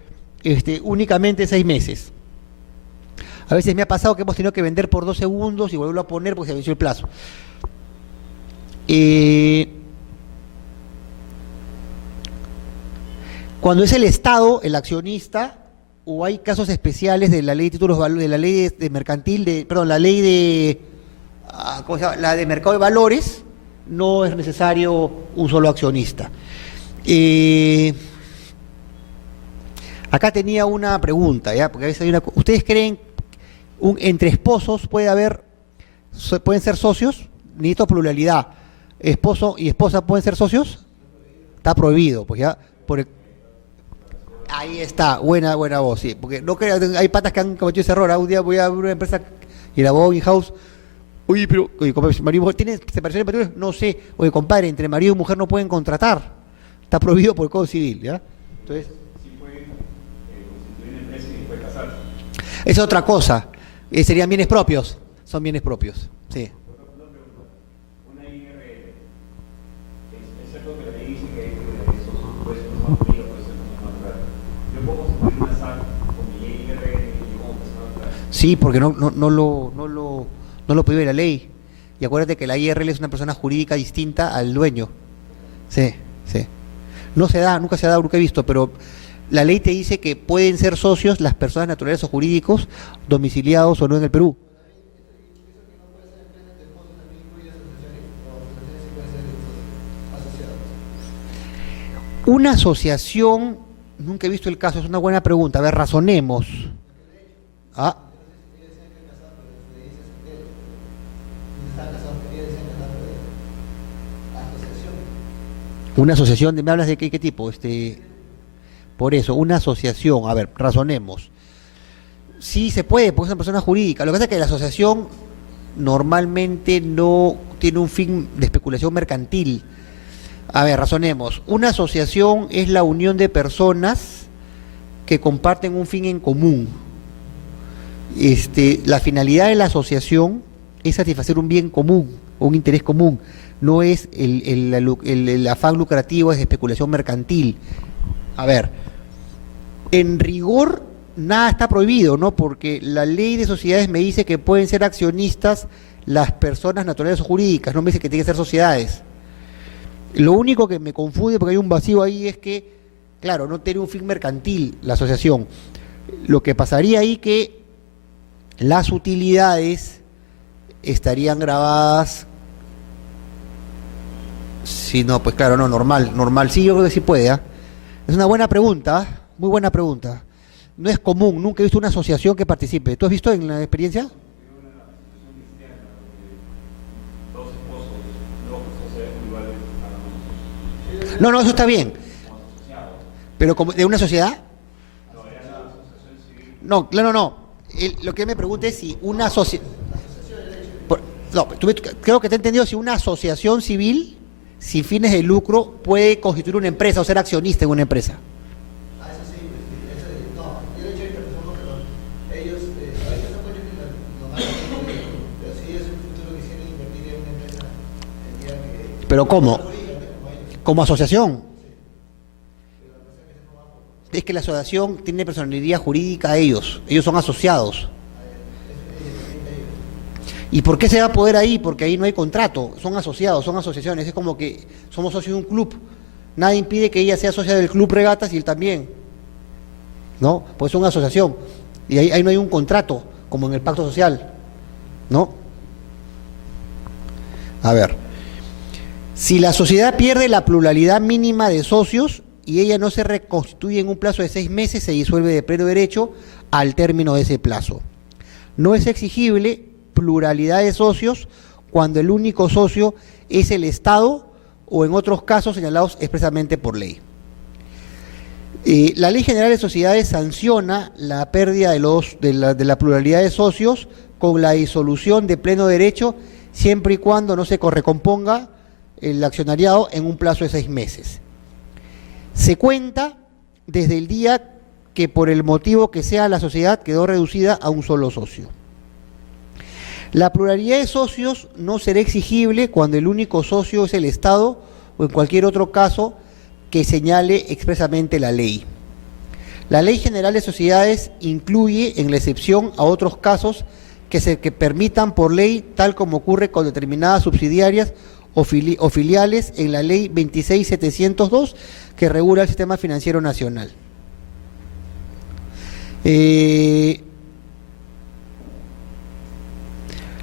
únicamente 6 meses. A veces me ha pasado que hemos tenido que vender por 2 segundos y volverlo a poner porque se venció el plazo. Cuando es el Estado, el accionista, o hay casos especiales de la ley de títulos, de la ley de mercantil, perdón, la ley de, ¿cómo se llama? La de mercado de valores, no es necesario un solo accionista. Acá tenía una pregunta, ¿ya? Porque a veces hay ¿ustedes creen entre esposos pueden ser socios? Necesito pluralidad. ¿Esposo y esposa pueden ser socios? Está prohibido, pues ya. Ahí está, buena voz, sí. Porque no creo, hay patas que han cometido ese error. Un día voy a una empresa y el abogado in-house, oye, compadre, marido y mujer, ¿tienen separación de patrimonios? No sé. Oye, compadre, entre marido y mujer no pueden contratar. Está prohibido por el Código Civil, ¿ya? Entonces, Sí pueden constituir una empresa y después casarse. es otra cosa. Serían bienes propios. Son bienes propios, sí. Una IRL, es cierto que la ley dice que esos puede ser un marido, puede ser una natural. Yo puedo constituir una SAC con mi IRL y yo como persona natural. Sí, porque no lo prohíbe la ley. Y acuérdate que la IRL es una persona jurídica distinta al dueño. Sí. No se da, nunca se ha dado, nunca he visto, pero la ley te dice que pueden ser socios las personas naturales o jurídicos domiciliados o no en el Perú. Una asociación, nunca he visto el caso, es una buena pregunta. A ver, razonemos. Una asociación, ¿me hablas de qué tipo? Por eso, una asociación, a ver, razonemos. Sí se puede, porque es una persona jurídica. Lo que pasa es que la asociación normalmente no tiene un fin de especulación mercantil. A ver, razonemos. Una asociación es la unión de personas que comparten un fin en común. La finalidad de la asociación es satisfacer un bien común, un interés común. No es el afán lucrativo, es especulación mercantil. A ver, en rigor nada está prohibido, ¿no? Porque la ley de sociedades me dice que pueden ser accionistas las personas naturales o jurídicas, no me dice que tienen que ser sociedades. Lo único que me confunde, porque hay un vacío ahí, es que, claro, no tiene un fin mercantil la asociación. Lo que pasaría ahí que las utilidades estarían grabadas. Sí, no, pues claro, no, normal. Sí, yo creo que sí puede, ¿eh? Es una buena pregunta, muy buena pregunta. No es común, nunca he visto una asociación que participe. ¿Tú has visto en la experiencia? No, eso está bien. ¿Pero como de una sociedad? No, claro, no. Lo que me pregunta es si una asociación... No, creo que te he entendido si una asociación civil sin fines de lucro puede constituir una empresa o ser accionista en una empresa. Eso sí, no, yo de hecho hay personas que ellos, a veces no pueden pero sí es un futuro que quieren invertir en una empresa el día que... ¿Pero cómo? ¿Como asociación? Es que la asociación tiene personalidad jurídica a ellos son asociados. ¿Y por qué se da poder ahí? Porque ahí no hay contrato, son asociados, son asociaciones, es como que somos socios de un club. Nada impide que ella sea socia del club regatas y él también, ¿no? Pues es una asociación y ahí no hay un contrato, como en el pacto social, ¿no? A ver, si la sociedad pierde la pluralidad mínima de socios y ella no se reconstituye en un plazo de 6 meses, se disuelve de pleno derecho al término de ese plazo. No es exigible pluralidad de socios cuando el único socio es el Estado o en otros casos señalados expresamente por ley. La Ley General de Sociedades sanciona la pérdida de la pluralidad de socios con la disolución de pleno derecho siempre y cuando no se recomponga el accionariado en un plazo de 6 meses. Se cuenta desde el día que por el motivo que sea la sociedad quedó reducida a un solo socio. La pluralidad de socios no será exigible cuando el único socio es el Estado o en cualquier otro caso que señale expresamente la ley. La Ley General de Sociedades incluye en la excepción a otros casos que permitan por ley, tal como ocurre con determinadas subsidiarias o filiales en la Ley 26.702, que regula el sistema financiero nacional.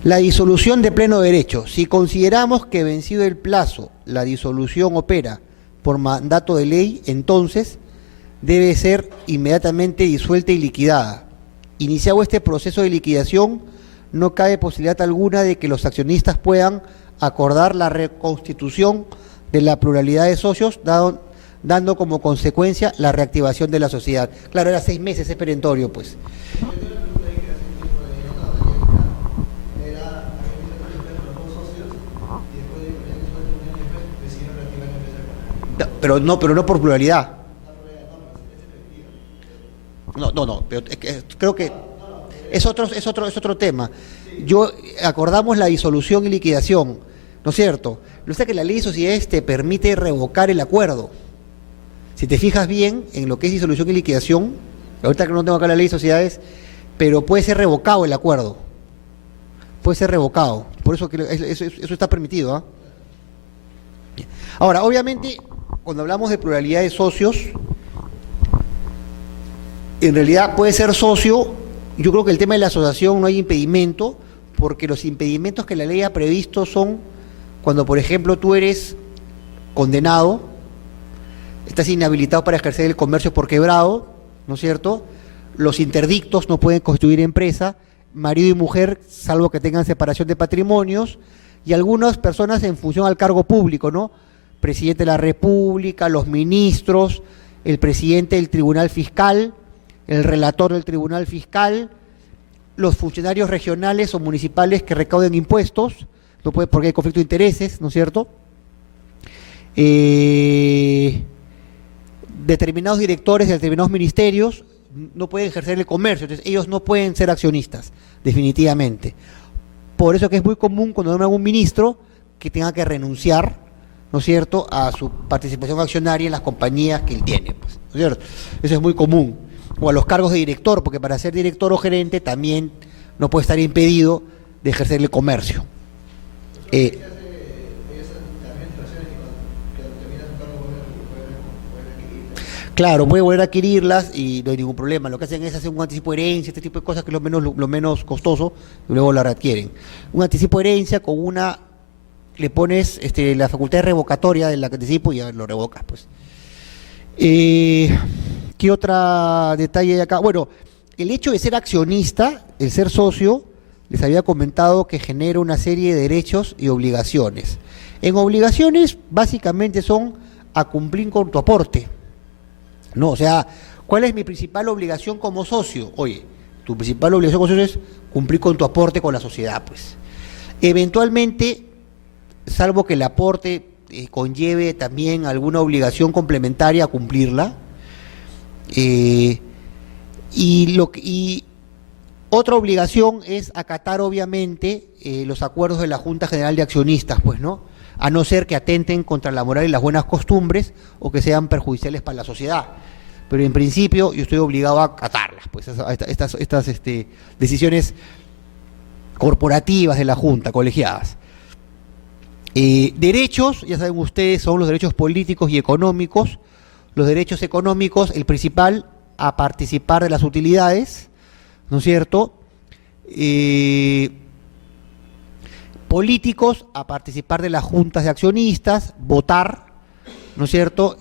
La disolución de pleno derecho. Si consideramos que vencido el plazo, la disolución opera por mandato de ley, entonces debe ser inmediatamente disuelta y liquidada. Iniciado este proceso de liquidación, no cabe posibilidad alguna de que los accionistas puedan acordar la reconstitución de la pluralidad de socios, dando como consecuencia la reactivación de la sociedad. Claro, era 6 meses, es perentorio, pues. Pero no por pluralidad. No, pero creo que es otro tema. Acordamos la disolución y liquidación, ¿no es cierto? Lo sé que la ley de sociedades te permite revocar el acuerdo. Si te fijas bien en lo que es disolución y liquidación, ahorita que no tengo acá la ley de sociedades, pero puede ser revocado el acuerdo. Puede ser revocado. Por eso que eso está permitido, ¿ah? Ahora, obviamente, cuando hablamos de pluralidad de socios, en realidad puede ser socio. Yo creo que el tema de la asociación no hay impedimento, porque los impedimentos que la ley ha previsto son cuando, por ejemplo, tú eres condenado, estás inhabilitado para ejercer el comercio por quebrado, ¿no es cierto? Los interdictos no pueden constituir empresa, marido y mujer, salvo que tengan separación de patrimonios, y algunas personas en función al cargo público, ¿no? Presidente de la República, los ministros, el presidente del Tribunal Fiscal, el relator del Tribunal Fiscal, los funcionarios regionales o municipales que recauden impuestos, no puede porque hay conflicto de intereses, ¿no es cierto? Determinados directores de determinados ministerios no pueden ejercer el comercio, entonces ellos no pueden ser accionistas, definitivamente. Por eso que es muy común cuando nombran a un ministro que tenga que renunciar, ¿no es cierto?, a su participación accionaria en las compañías que él tiene, pues, ¿no es cierto? Eso es muy común. O a los cargos de director, porque para ser director o gerente también no puede estar impedido de ejercer el comercio. Claro, puede volver a adquirirlas y no hay ningún problema. Lo que hacen es hacer un anticipo de herencia, este tipo de cosas que es lo menos costoso, y luego la readquieren. Un anticipo de herencia con le pones la facultad revocatoria del anticipo y ya lo revocas, pues. ¿Qué otro detalle hay acá? Bueno, el hecho de ser accionista, el ser socio, les había comentado que genera una serie de derechos y obligaciones. En obligaciones, básicamente son a cumplir con tu aporte. No, o sea, ¿cuál es mi principal obligación como socio? Oye, tu principal obligación como socio es cumplir con tu aporte con la sociedad, pues. Eventualmente, salvo que el aporte conlleve también alguna obligación complementaria a cumplirla, y otra obligación es acatar obviamente los acuerdos de la Junta General de Accionistas, pues, ¿no? A no ser que atenten contra la moral y las buenas costumbres o que sean perjudiciales para la sociedad. Pero en principio yo estoy obligado a acatarlas, pues, estas decisiones corporativas de la Junta, colegiadas. Derechos, ya saben ustedes, son los derechos políticos y económicos. Los derechos económicos, el principal, a participar de las utilidades, ¿no es cierto? políticos a participar de las juntas de accionistas, votar, ¿no es cierto?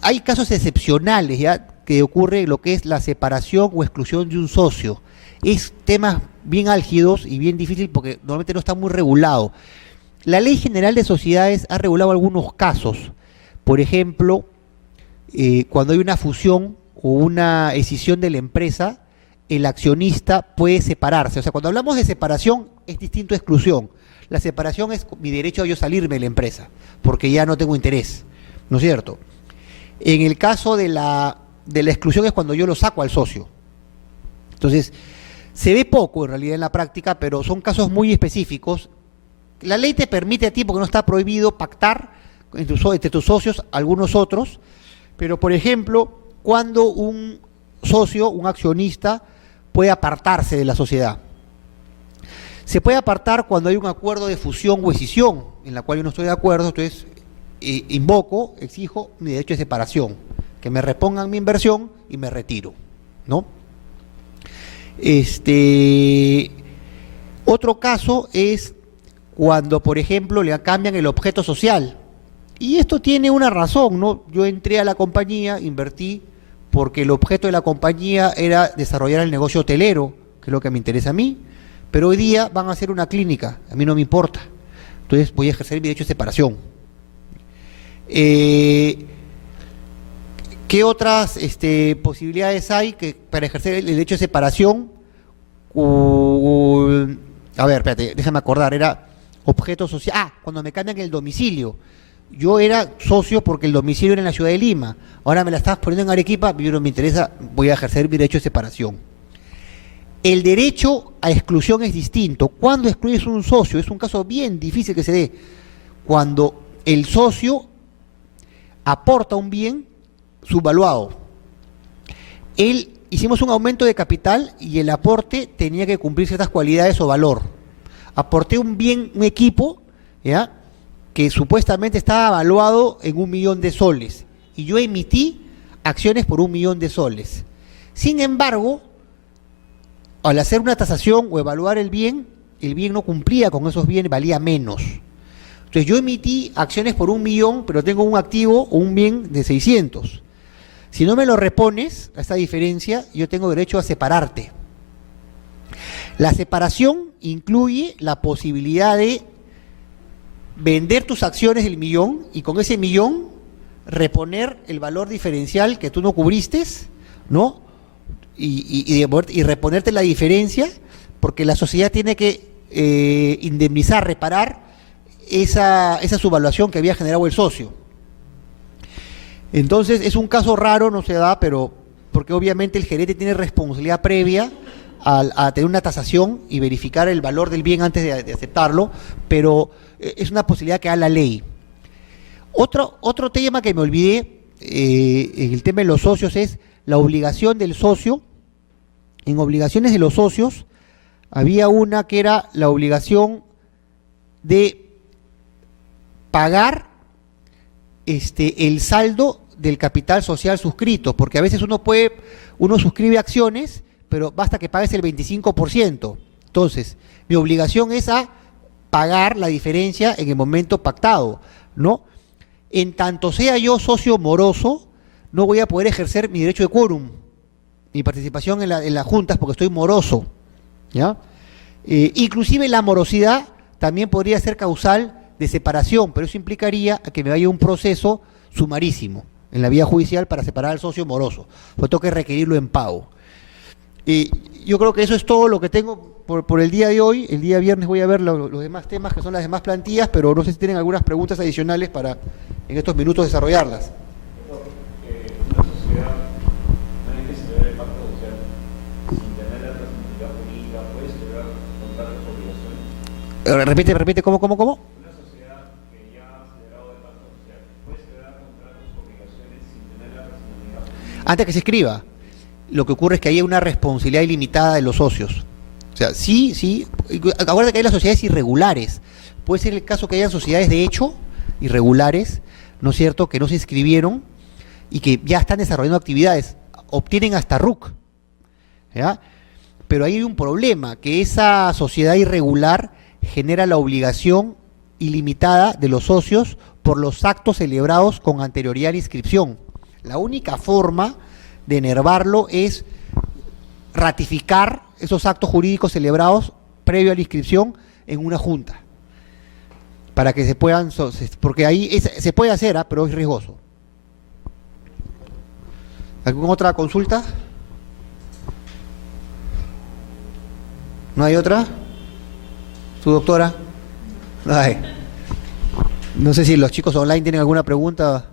Hay casos excepcionales, ¿ya?, que ocurre lo que es la separación o exclusión de un socio. Es temas bien álgidos y bien difícil porque normalmente no está muy regulado. La Ley General de Sociedades ha regulado algunos casos. Por ejemplo, cuando hay una fusión o una escisión de la empresa, el accionista puede separarse. O sea, cuando hablamos de separación es distinto a exclusión. La separación es mi derecho a yo salirme de la empresa, porque ya no tengo interés, ¿no es cierto? En el caso de la exclusión es cuando yo lo saco al socio. Entonces, se ve poco en realidad en la práctica, pero son casos muy específicos. La ley te permite a ti, porque no está prohibido, pactar entre tus socios, algunos otros, pero por ejemplo, cuando un socio, un accionista, puede apartarse de la sociedad. Se puede apartar cuando hay un acuerdo de fusión o escisión, en la cual yo no estoy de acuerdo, entonces exijo mi derecho de separación, que me repongan mi inversión y me retiro, ¿no? Otro caso es cuando, por ejemplo, le cambian el objeto social. Y esto tiene una razón, ¿no? Yo entré a la compañía, invertí, porque el objeto de la compañía era desarrollar el negocio hotelero, que es lo que me interesa a mí, pero hoy día van a hacer una clínica, a mí no me importa. Entonces voy a ejercer mi derecho de separación. ¿Qué otras posibilidades hay para ejercer el derecho de separación? A ver, espérate, déjame acordar, era objeto social. Cuando me cambian el domicilio. Yo era socio porque el domicilio era en la ciudad de Lima. Ahora me la estás poniendo en Arequipa, pero no me interesa, voy a ejercer mi derecho de separación. El derecho a exclusión es distinto. ¿Cuándo excluyes un socio? Es un caso bien difícil que se dé. Cuando el socio aporta un bien subvaluado. Hicimos un aumento de capital y el aporte tenía que cumplir ciertas cualidades o valor. Aporté un bien, un equipo, ¿ya?, que supuestamente estaba valuado en 1 millón de soles, y yo emití acciones por 1 millón de soles. Sin embargo, al hacer una tasación o evaluar el bien no cumplía con esos bienes, valía menos. Entonces yo emití acciones por 1 millón, pero tengo un activo o un bien de 600. Si no me lo repones, a esta diferencia, yo tengo derecho a separarte. La separación incluye la posibilidad de vender tus acciones del millón y con ese millón reponer el valor diferencial que tú no cubriste, ¿no? Y reponerte la diferencia, porque la sociedad tiene que indemnizar, reparar esa subvaluación que había generado el socio. Entonces es un caso raro, no se da, pero porque obviamente el gerente tiene responsabilidad previa a tener una tasación y verificar el valor del bien antes de aceptarlo, pero es una posibilidad que da la ley. Otro tema que me olvidé en el tema de los socios es la obligación del socio. En obligaciones de los socios había una que era la obligación de pagar el saldo del capital social suscrito, porque a veces uno suscribe acciones, pero basta que pagues el 25%. Entonces, mi obligación es a pagar la diferencia en el momento pactado, ¿no? En tanto sea yo socio moroso, no voy a poder ejercer mi derecho de quórum, mi participación en las juntas, porque estoy moroso, ¿ya? Inclusive la morosidad también podría ser causal de separación, pero eso implicaría que me vaya un proceso sumarísimo en la vía judicial para separar al socio moroso, pues tengo que requerirlo en pago. Yo creo que eso es todo lo que tengo por el día de hoy. El día viernes voy a ver los demás temas, que son las demás plantillas, pero no sé si tienen algunas preguntas adicionales para en estos minutos desarrollarlas. Una sociedad, nadie que celebra el pacto social sin tener la responsabilidad jurídica, ¿puede celebrar contratos de obligaciones? Repite, ¿cómo? Una sociedad que ya ha celebrado el pacto social, ¿puede celebrar contratos de obligaciones sin tener la responsabilidad jurídica? Antes que se escriba, lo que ocurre es que hay una responsabilidad ilimitada de los socios. O sea, sí, acuérdate que hay las sociedades irregulares. Puede ser el caso que hayan sociedades de hecho irregulares, ¿no es cierto?, que no se inscribieron y que ya están desarrollando actividades, obtienen hasta RUC, ¿ya? Pero ahí hay un problema, que esa sociedad irregular genera la obligación ilimitada de los socios por los actos celebrados con anterioridad a la inscripción. La única forma de enervarlo es ratificar esos actos jurídicos celebrados previo a la inscripción en una junta, para que se puedan, porque ahí se puede hacer, pero es riesgoso. ¿Alguna otra consulta? ¿No hay otra? ¿Su doctora? Ay. No sé si los chicos online tienen alguna pregunta.